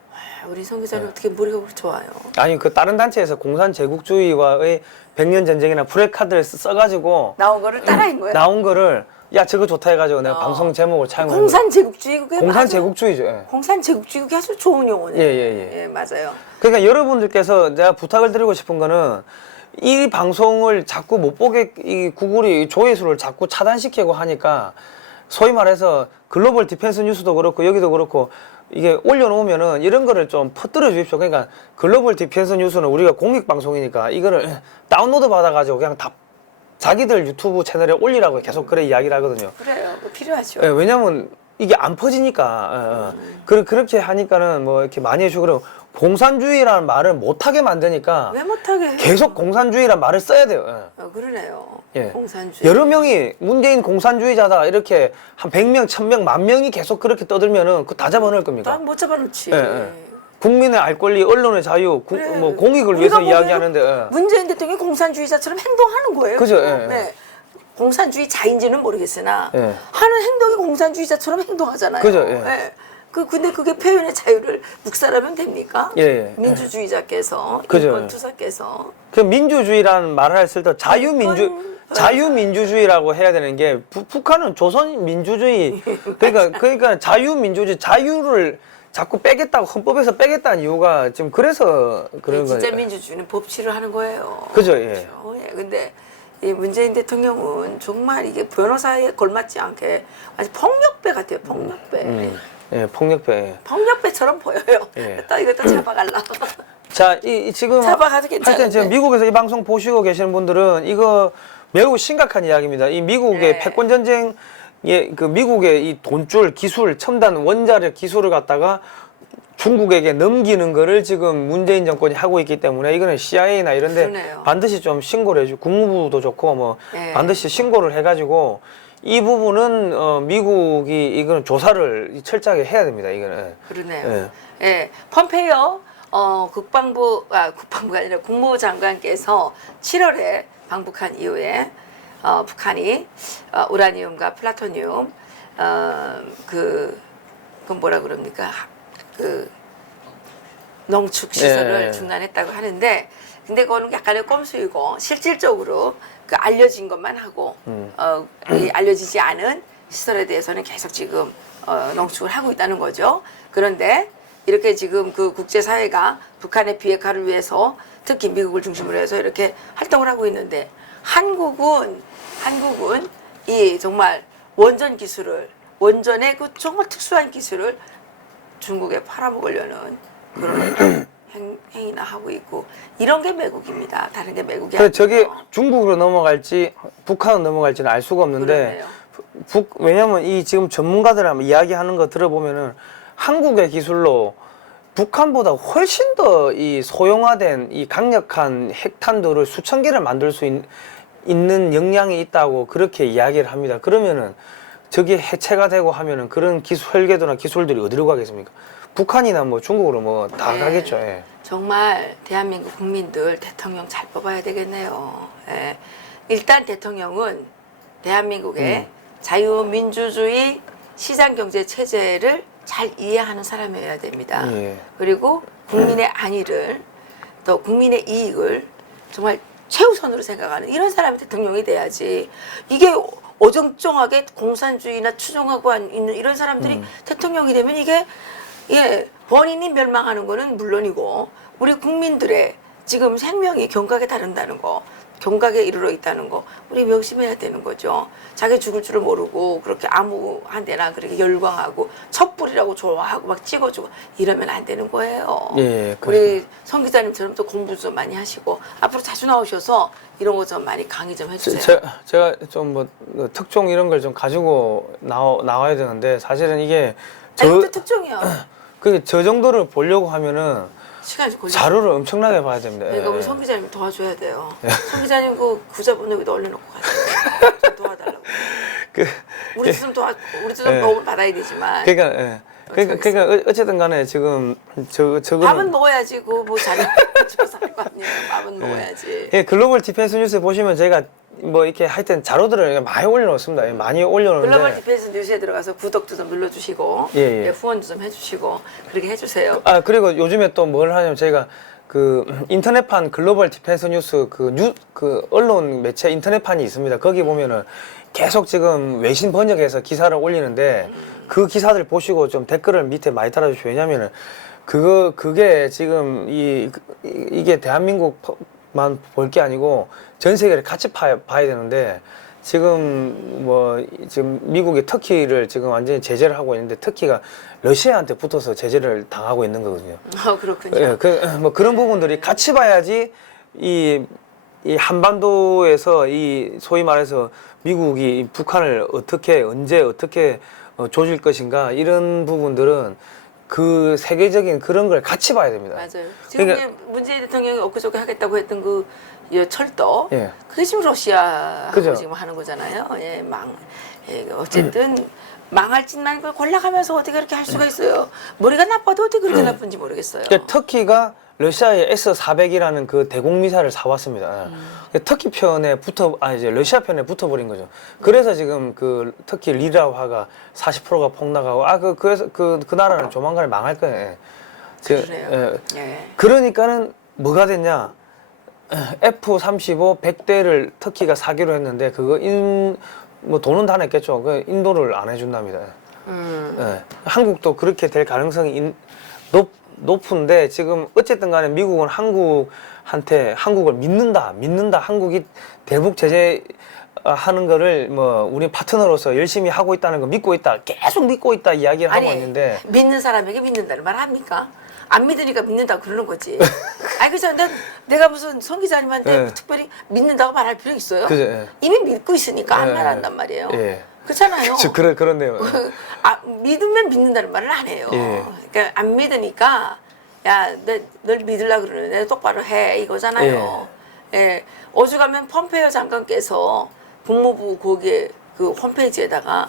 우리 성 기자님 어떻게 머리가 그렇게 좋아요? 아니 다른 단체에서 공산 제국주의와의 100년 전쟁이나 프레카드를 써가지고 나온 거를 따라한 거예요? 나온 거를 야 저거 좋다 해가지고 내가 방송 제목을 차용한 거예요. 공산 제국주의 그게 공산 제국주의죠. 예. 공산 제국주의 그게 아주 좋은 용어네요. 예. 맞아요. 그러니까 여러분들께서 내가 부탁을 드리고 싶은 거는 이 방송을 자꾸 못 보게 이 구글이 조회수를 자꾸 차단시키고 하니까 소위 말해서 글로벌 디펜스 뉴스도 그렇고 여기도 그렇고 이게 올려놓으면은 이런 거를 좀 퍼뜨려 주십시오. 그러니까 글로벌 디펜스 뉴스는 우리가 공익 방송이니까 이거를 다운로드 받아가지고 그냥 다 자기들 유튜브 채널에 올리라고 계속 그래 이야기를 하거든요. 그래요. 필요하죠. 예, 왜냐면 이게 안 퍼지니까. 그렇게 하니까는 뭐 이렇게 많이 해주고 그러고 공산주의라는 말을 못하게 만드니까 왜 못하게 해요? 계속 공산주의라는 말을 써야 돼요. 그러네요. 예. 공산주의. 여러 명이 문재인 공산주의자다 이렇게 한 100명, 1000명, 10,000명이 계속 그렇게 떠들면은 그거 다 잡아넣을 겁니까? 난 못 잡아놓지. 국민의 알 권리, 언론의 자유, 그래. 뭐 공익을 우리가 위해서 보기에는 이야기하는데. 문재인 대통령이 공산주의자처럼 행동하는 거예요. 그죠, 그거. 예. 공산주의자인지는 모르겠으나 예. 하는 행동이 공산주의자처럼 행동하잖아요. 그죠, 예. 근데 그게 표현의 자유를 묵살하면 됩니까? 예. 민주주의자께서, 그죠. 인권투사께서. 그 민주주의라는 말을 했을 때 자유민주주의라고 해야 되는 게 북한은 조선민주주의 그러니까 자유민주주의 자꾸 빼겠다고 헌법에서 빼겠다는 이유가 지금 그래서 그런 거예요. 진짜 민주주의는 법치를 하는 거예요. 그죠, 예. 그렇죠? 예. 근데 이 문재인 대통령은 정말 이게 변호사에 걸맞지 않게 아주 폭력배 같아요. 폭력배. 예, 폭력배. 예. 폭력배처럼 보여요. 예. 또 이것도 잡아갈라. 자, 지금 잡아가도 괜찮은데. 하여튼 지금 미국에서 이 방송 보시고 계시는 분들은 이거 매우 심각한 이야기입니다. 이 미국의 네. 패권 전쟁, 그 미국의 이 돈줄 기술, 첨단 원자력 기술을 갖다가 중국에게 넘기는 거를 지금 문재인 정권이 하고 있기 때문에 이거는 CIA나 이런데 그러네요. 반드시 좀 신고를 해주고 국무부도 좋고 뭐 네. 반드시 신고를 해가지고 이 부분은 미국이 이거는 조사를 철저하게 해야 됩니다. 이거는. 그러네요. 예. 펌페이오 국방부가 아니라 국무부 장관께서 7월에 방북한 이후에 북한이 우라늄과 플라토늄 그건 뭐라 그럽니까? 그 농축 시설을 예. 중단했다고 하는데, 근데 그거는 약간의 꼼수이고 실질적으로 그 알려진 것만 하고 이 알려지지 않은 시설에 대해서는 계속 지금 농축을 하고 있다는 거죠. 그런데 이렇게 지금 그 국제사회가 북한의 비핵화를 위해서 특히 미국을 중심으로 해서 이렇게 활동을 하고 있는데 한국은 이 정말 원전 기술을 원전의 그 정말 특수한 기술을 중국에 팔아먹으려는 그런 행위나 하고 있고 이런 게 매국입니다. 다른 게 매국이 아니에요. 저게 중국으로 넘어갈지 북한으로 넘어갈지는 알 수가 없는데 왜냐면 이 지금 전문가들 이야기하는 거 들어보면은 한국의 기술로 북한보다 훨씬 더 이 소형화된 이 강력한 핵탄두를 수천 개를 만들 수 있는 역량이 있다고 그렇게 이야기를 합니다. 그러면은 저게 해체가 되고 하면은 그런 설계도나 기술들이 어디로 가겠습니까? 북한이나 뭐 중국으로 뭐 다 가겠죠. 예. 정말 대한민국 국민들 대통령 잘 뽑아야 되겠네요. 예. 일단 대통령은 대한민국의 자유민주주의 시장경제 체제를 잘 이해하는 사람이어야 됩니다. 예. 그리고 국민의 안위를 또 국민의 이익을 정말 최우선으로 생각하는 이런 사람이 대통령이 돼야지. 이게 어정쩡하게 공산주의나 추종하고 있는 이런 사람들이 대통령이 되면 이게 본인이 멸망하는 거는 물론이고 우리 국민들의 지금 생명이 경각에 다른다는 거, 경각에 이르러 있다는 거 우리 명심해야 되는 거죠. 자기 죽을 줄을 모르고 그렇게 아무한테나 그렇게 열광하고 촛불이라고 좋아하고 막 찍어주고 이러면 안 되는 거예요. 예, 우리 성 기자님처럼 또 공부 좀 많이 하시고 앞으로 자주 나오셔서 이런 거 좀 많이 강의 좀 해주세요. 제가 좀 뭐 특종 이런 걸 좀 가지고 나와야 되는데 사실은 이게 이것도 특종이야. 저 정도를 보려고 하면은 시간이 걸려. 자료를 엄청나게 봐야 됩니다. 그러니까 우리 성 기자님 도와줘야 돼요. 성 기자님 그 구자본 여기다 올려놓고 가세요. 좀 도와달라고. 우리 좀 도움을 받아야 되지만. 그러니까 어쨌든 간에 지금 저거는 밥은 먹어야지. 그뭐 자료 조사할 거 아니에요. 밥은 먹어야지. 예, 글로벌 디펜스 뉴스 보시면 제가 뭐 이렇게 하여튼 자료들을 많이 올려놓습니다. 많이 올려놓는데 글로벌 디펜스 뉴스에 들어가서 구독도 좀 눌러주시고 후원도 좀 해주시고 그렇게 해주세요. 그리고 요즘에 또 뭘 하냐면 저희가 그 인터넷판 글로벌 디펜스 뉴스 그 언론 매체 인터넷판이 있습니다. 거기 보면은 계속 지금 외신 번역해서 기사를 올리는데 그 기사들 보시고 좀 댓글을 밑에 많이 달아주시고 왜냐면은 그게 지금 이게 대한민국만 볼 게 아니고 전 세계를 같이 봐야 되는데 지금 미국이 터키를 지금 완전히 제재를 하고 있는데 터키가 러시아한테 붙어서 제재를 당하고 있는 거거든요. 그렇군요. 예, 뭐 그런 부분들이 같이 봐야지 이 한반도에서 소위 말해서 미국이 북한을 언제 어떻게 조질 것인가 이런 부분들은 그 세계적인 그런 걸 같이 봐야 됩니다. 맞아요. 지금 그러니까, 문재인 대통령이 엊그저께 하겠다고 했던 그 철도, 예. 그게 지금 러시아하고 그죠? 지금 하는 거잖아요. 어쨌든 망할 짓만 걸 골라가면서 어떻게 그렇게 할 수가 있어요. 머리가 나빠도 어떻게 그렇게 나쁜지 모르겠어요. 그러니까 터키가 러시아의 S-400이라는 그 대공 미사일을 사왔습니다. 터키 편에 이제 러시아 편에 붙어버린 거죠. 그래서 지금 그 터키 리라화가 40%가 폭락하고 그래서 그 나라는 조만간에 망할 거예요. 그래요. 그러니까는 뭐가 됐냐? F-35 100대를 터키가 사기로 했는데 그거 뭐 돈은 다 냈겠죠. 그 인도를 안 해준답니다. 예. 한국도 그렇게 될 가능성이 높은데 지금 어쨌든 간에 미국은 한국을 믿는다. 한국이 대북 제재 하는 거를 뭐 우리 파트너로서 열심히 하고 있다는 거 믿고 있다. 계속 믿고 있다 이야기를 하고 있는데 믿는 사람에게 믿는다는 말 합니까? 안 믿으니까 믿는다고 그러는 거지. 아니 그죠? 내가 무슨 송 기자님한테 네. 특별히 믿는다고 말할 필요 있어요? 그죠, 예. 이미 믿고 있으니까 안 예. 말한단 말이에요. 예. 그렇잖아요. 그렇네요. 믿으면 믿는다는 말을 안 해요. 예. 그러니까 안 믿으니까 야, 널 믿으려고 그러는데 내가 똑바로 해 이거잖아요. 예. 어죽하면 펌페이오 장관께서 국무부 거기에 그 홈페이지에다가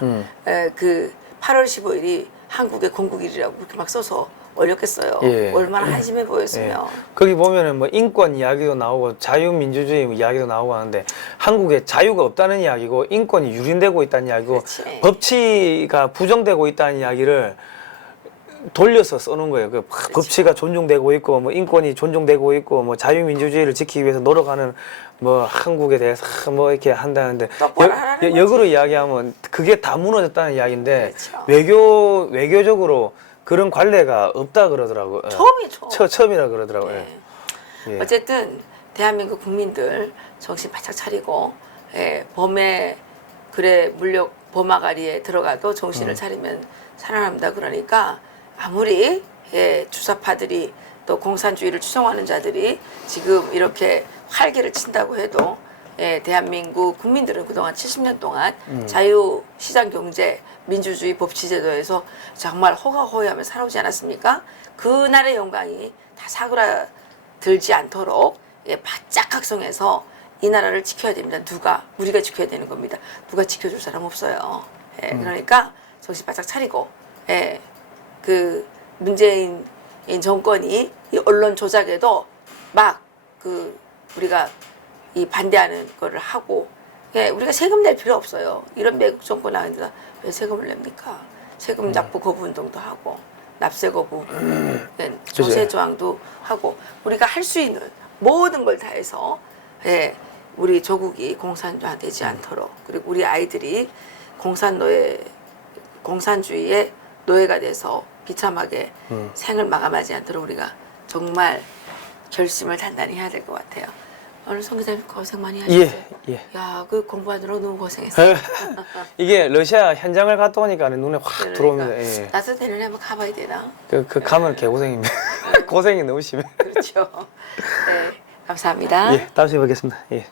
그 8월 15일이 한국의 건국일이라고 그렇게 막 써서 올렸겠어요. 예. 얼마나 한심해 보였으면. 예. 거기 보면은 뭐 인권 이야기도 나오고 자유민주주의 이야기도 나오고 하는데 한국에 자유가 없다는 이야기고 인권이 유린되고 있다는 이야기고 그렇지. 법치가 부정되고 있다는 이야기를 돌려서 써놓은 거예요. 그 그렇죠. 법치가 존중되고 있고 뭐 인권이 존중되고 있고 뭐 자유민주주의를 지키기 위해서 노력하는 뭐 한국에 대해서 뭐 이렇게 한다는데 똑바로 하라는 역으로 이야기하면 그게 다 무너졌다는 이야기인데 그렇죠. 외교적으로 그런 관례가 없다 그러더라고요. 처음이죠. 처음이라 그러더라고요. 예. 예. 어쨌든 대한민국 국민들 정신 바짝 차리고 범의 범아가리에 들어가도 정신을 차리면 살아남다 그러니까 아무리 주사파들이 또 공산주의를 추종하는 자들이 지금 이렇게 활기를 친다고 해도 대한민국 국민들은 그동안 70년 동안 자유시장 경제, 민주주의 법치제도에서 정말 호가호위하며 살아오지 않았습니까? 그날의 영광이 다 사그라들지 않도록 바짝 각성해서 이 나라를 지켜야 됩니다. 우리가 지켜야 되는 겁니다. 누가 지켜줄 사람 없어요. 그러니까 정신 바짝 차리고 그 문재인 정권이 이 언론 조작에도 막 우리가 이 반대하는 거를 하고 우리가 세금 낼 필요 없어요. 이런 외국 정권 나오는데 왜 세금을 냅니까? 세금 납부 거부 운동도 하고 납세 거부 조세 조항도 하고 우리가 할 수 있는 모든 걸 다해서 우리 조국이 공산화되지 않도록 그리고 우리 아이들이 공산주의의 노예가 돼서 비참하게 생을 마감하지 않도록 우리가 정말 결심을 단단히 해야 될 것 같아요. 오늘 송 기자님 고생 많이 하셨어요. 예. 야, 그 공부하느라고 너무 고생했어요. 이게 러시아 현장을 갔다 오니까 눈에 확 들어옵니다. 예. 나도 내년에 한번 가봐야 되나? 가면 개고생입니다. 고생이 너무 심해. 그렇죠. 네, 감사합니다. 예, 다음 시간에 뵙겠습니다. 예.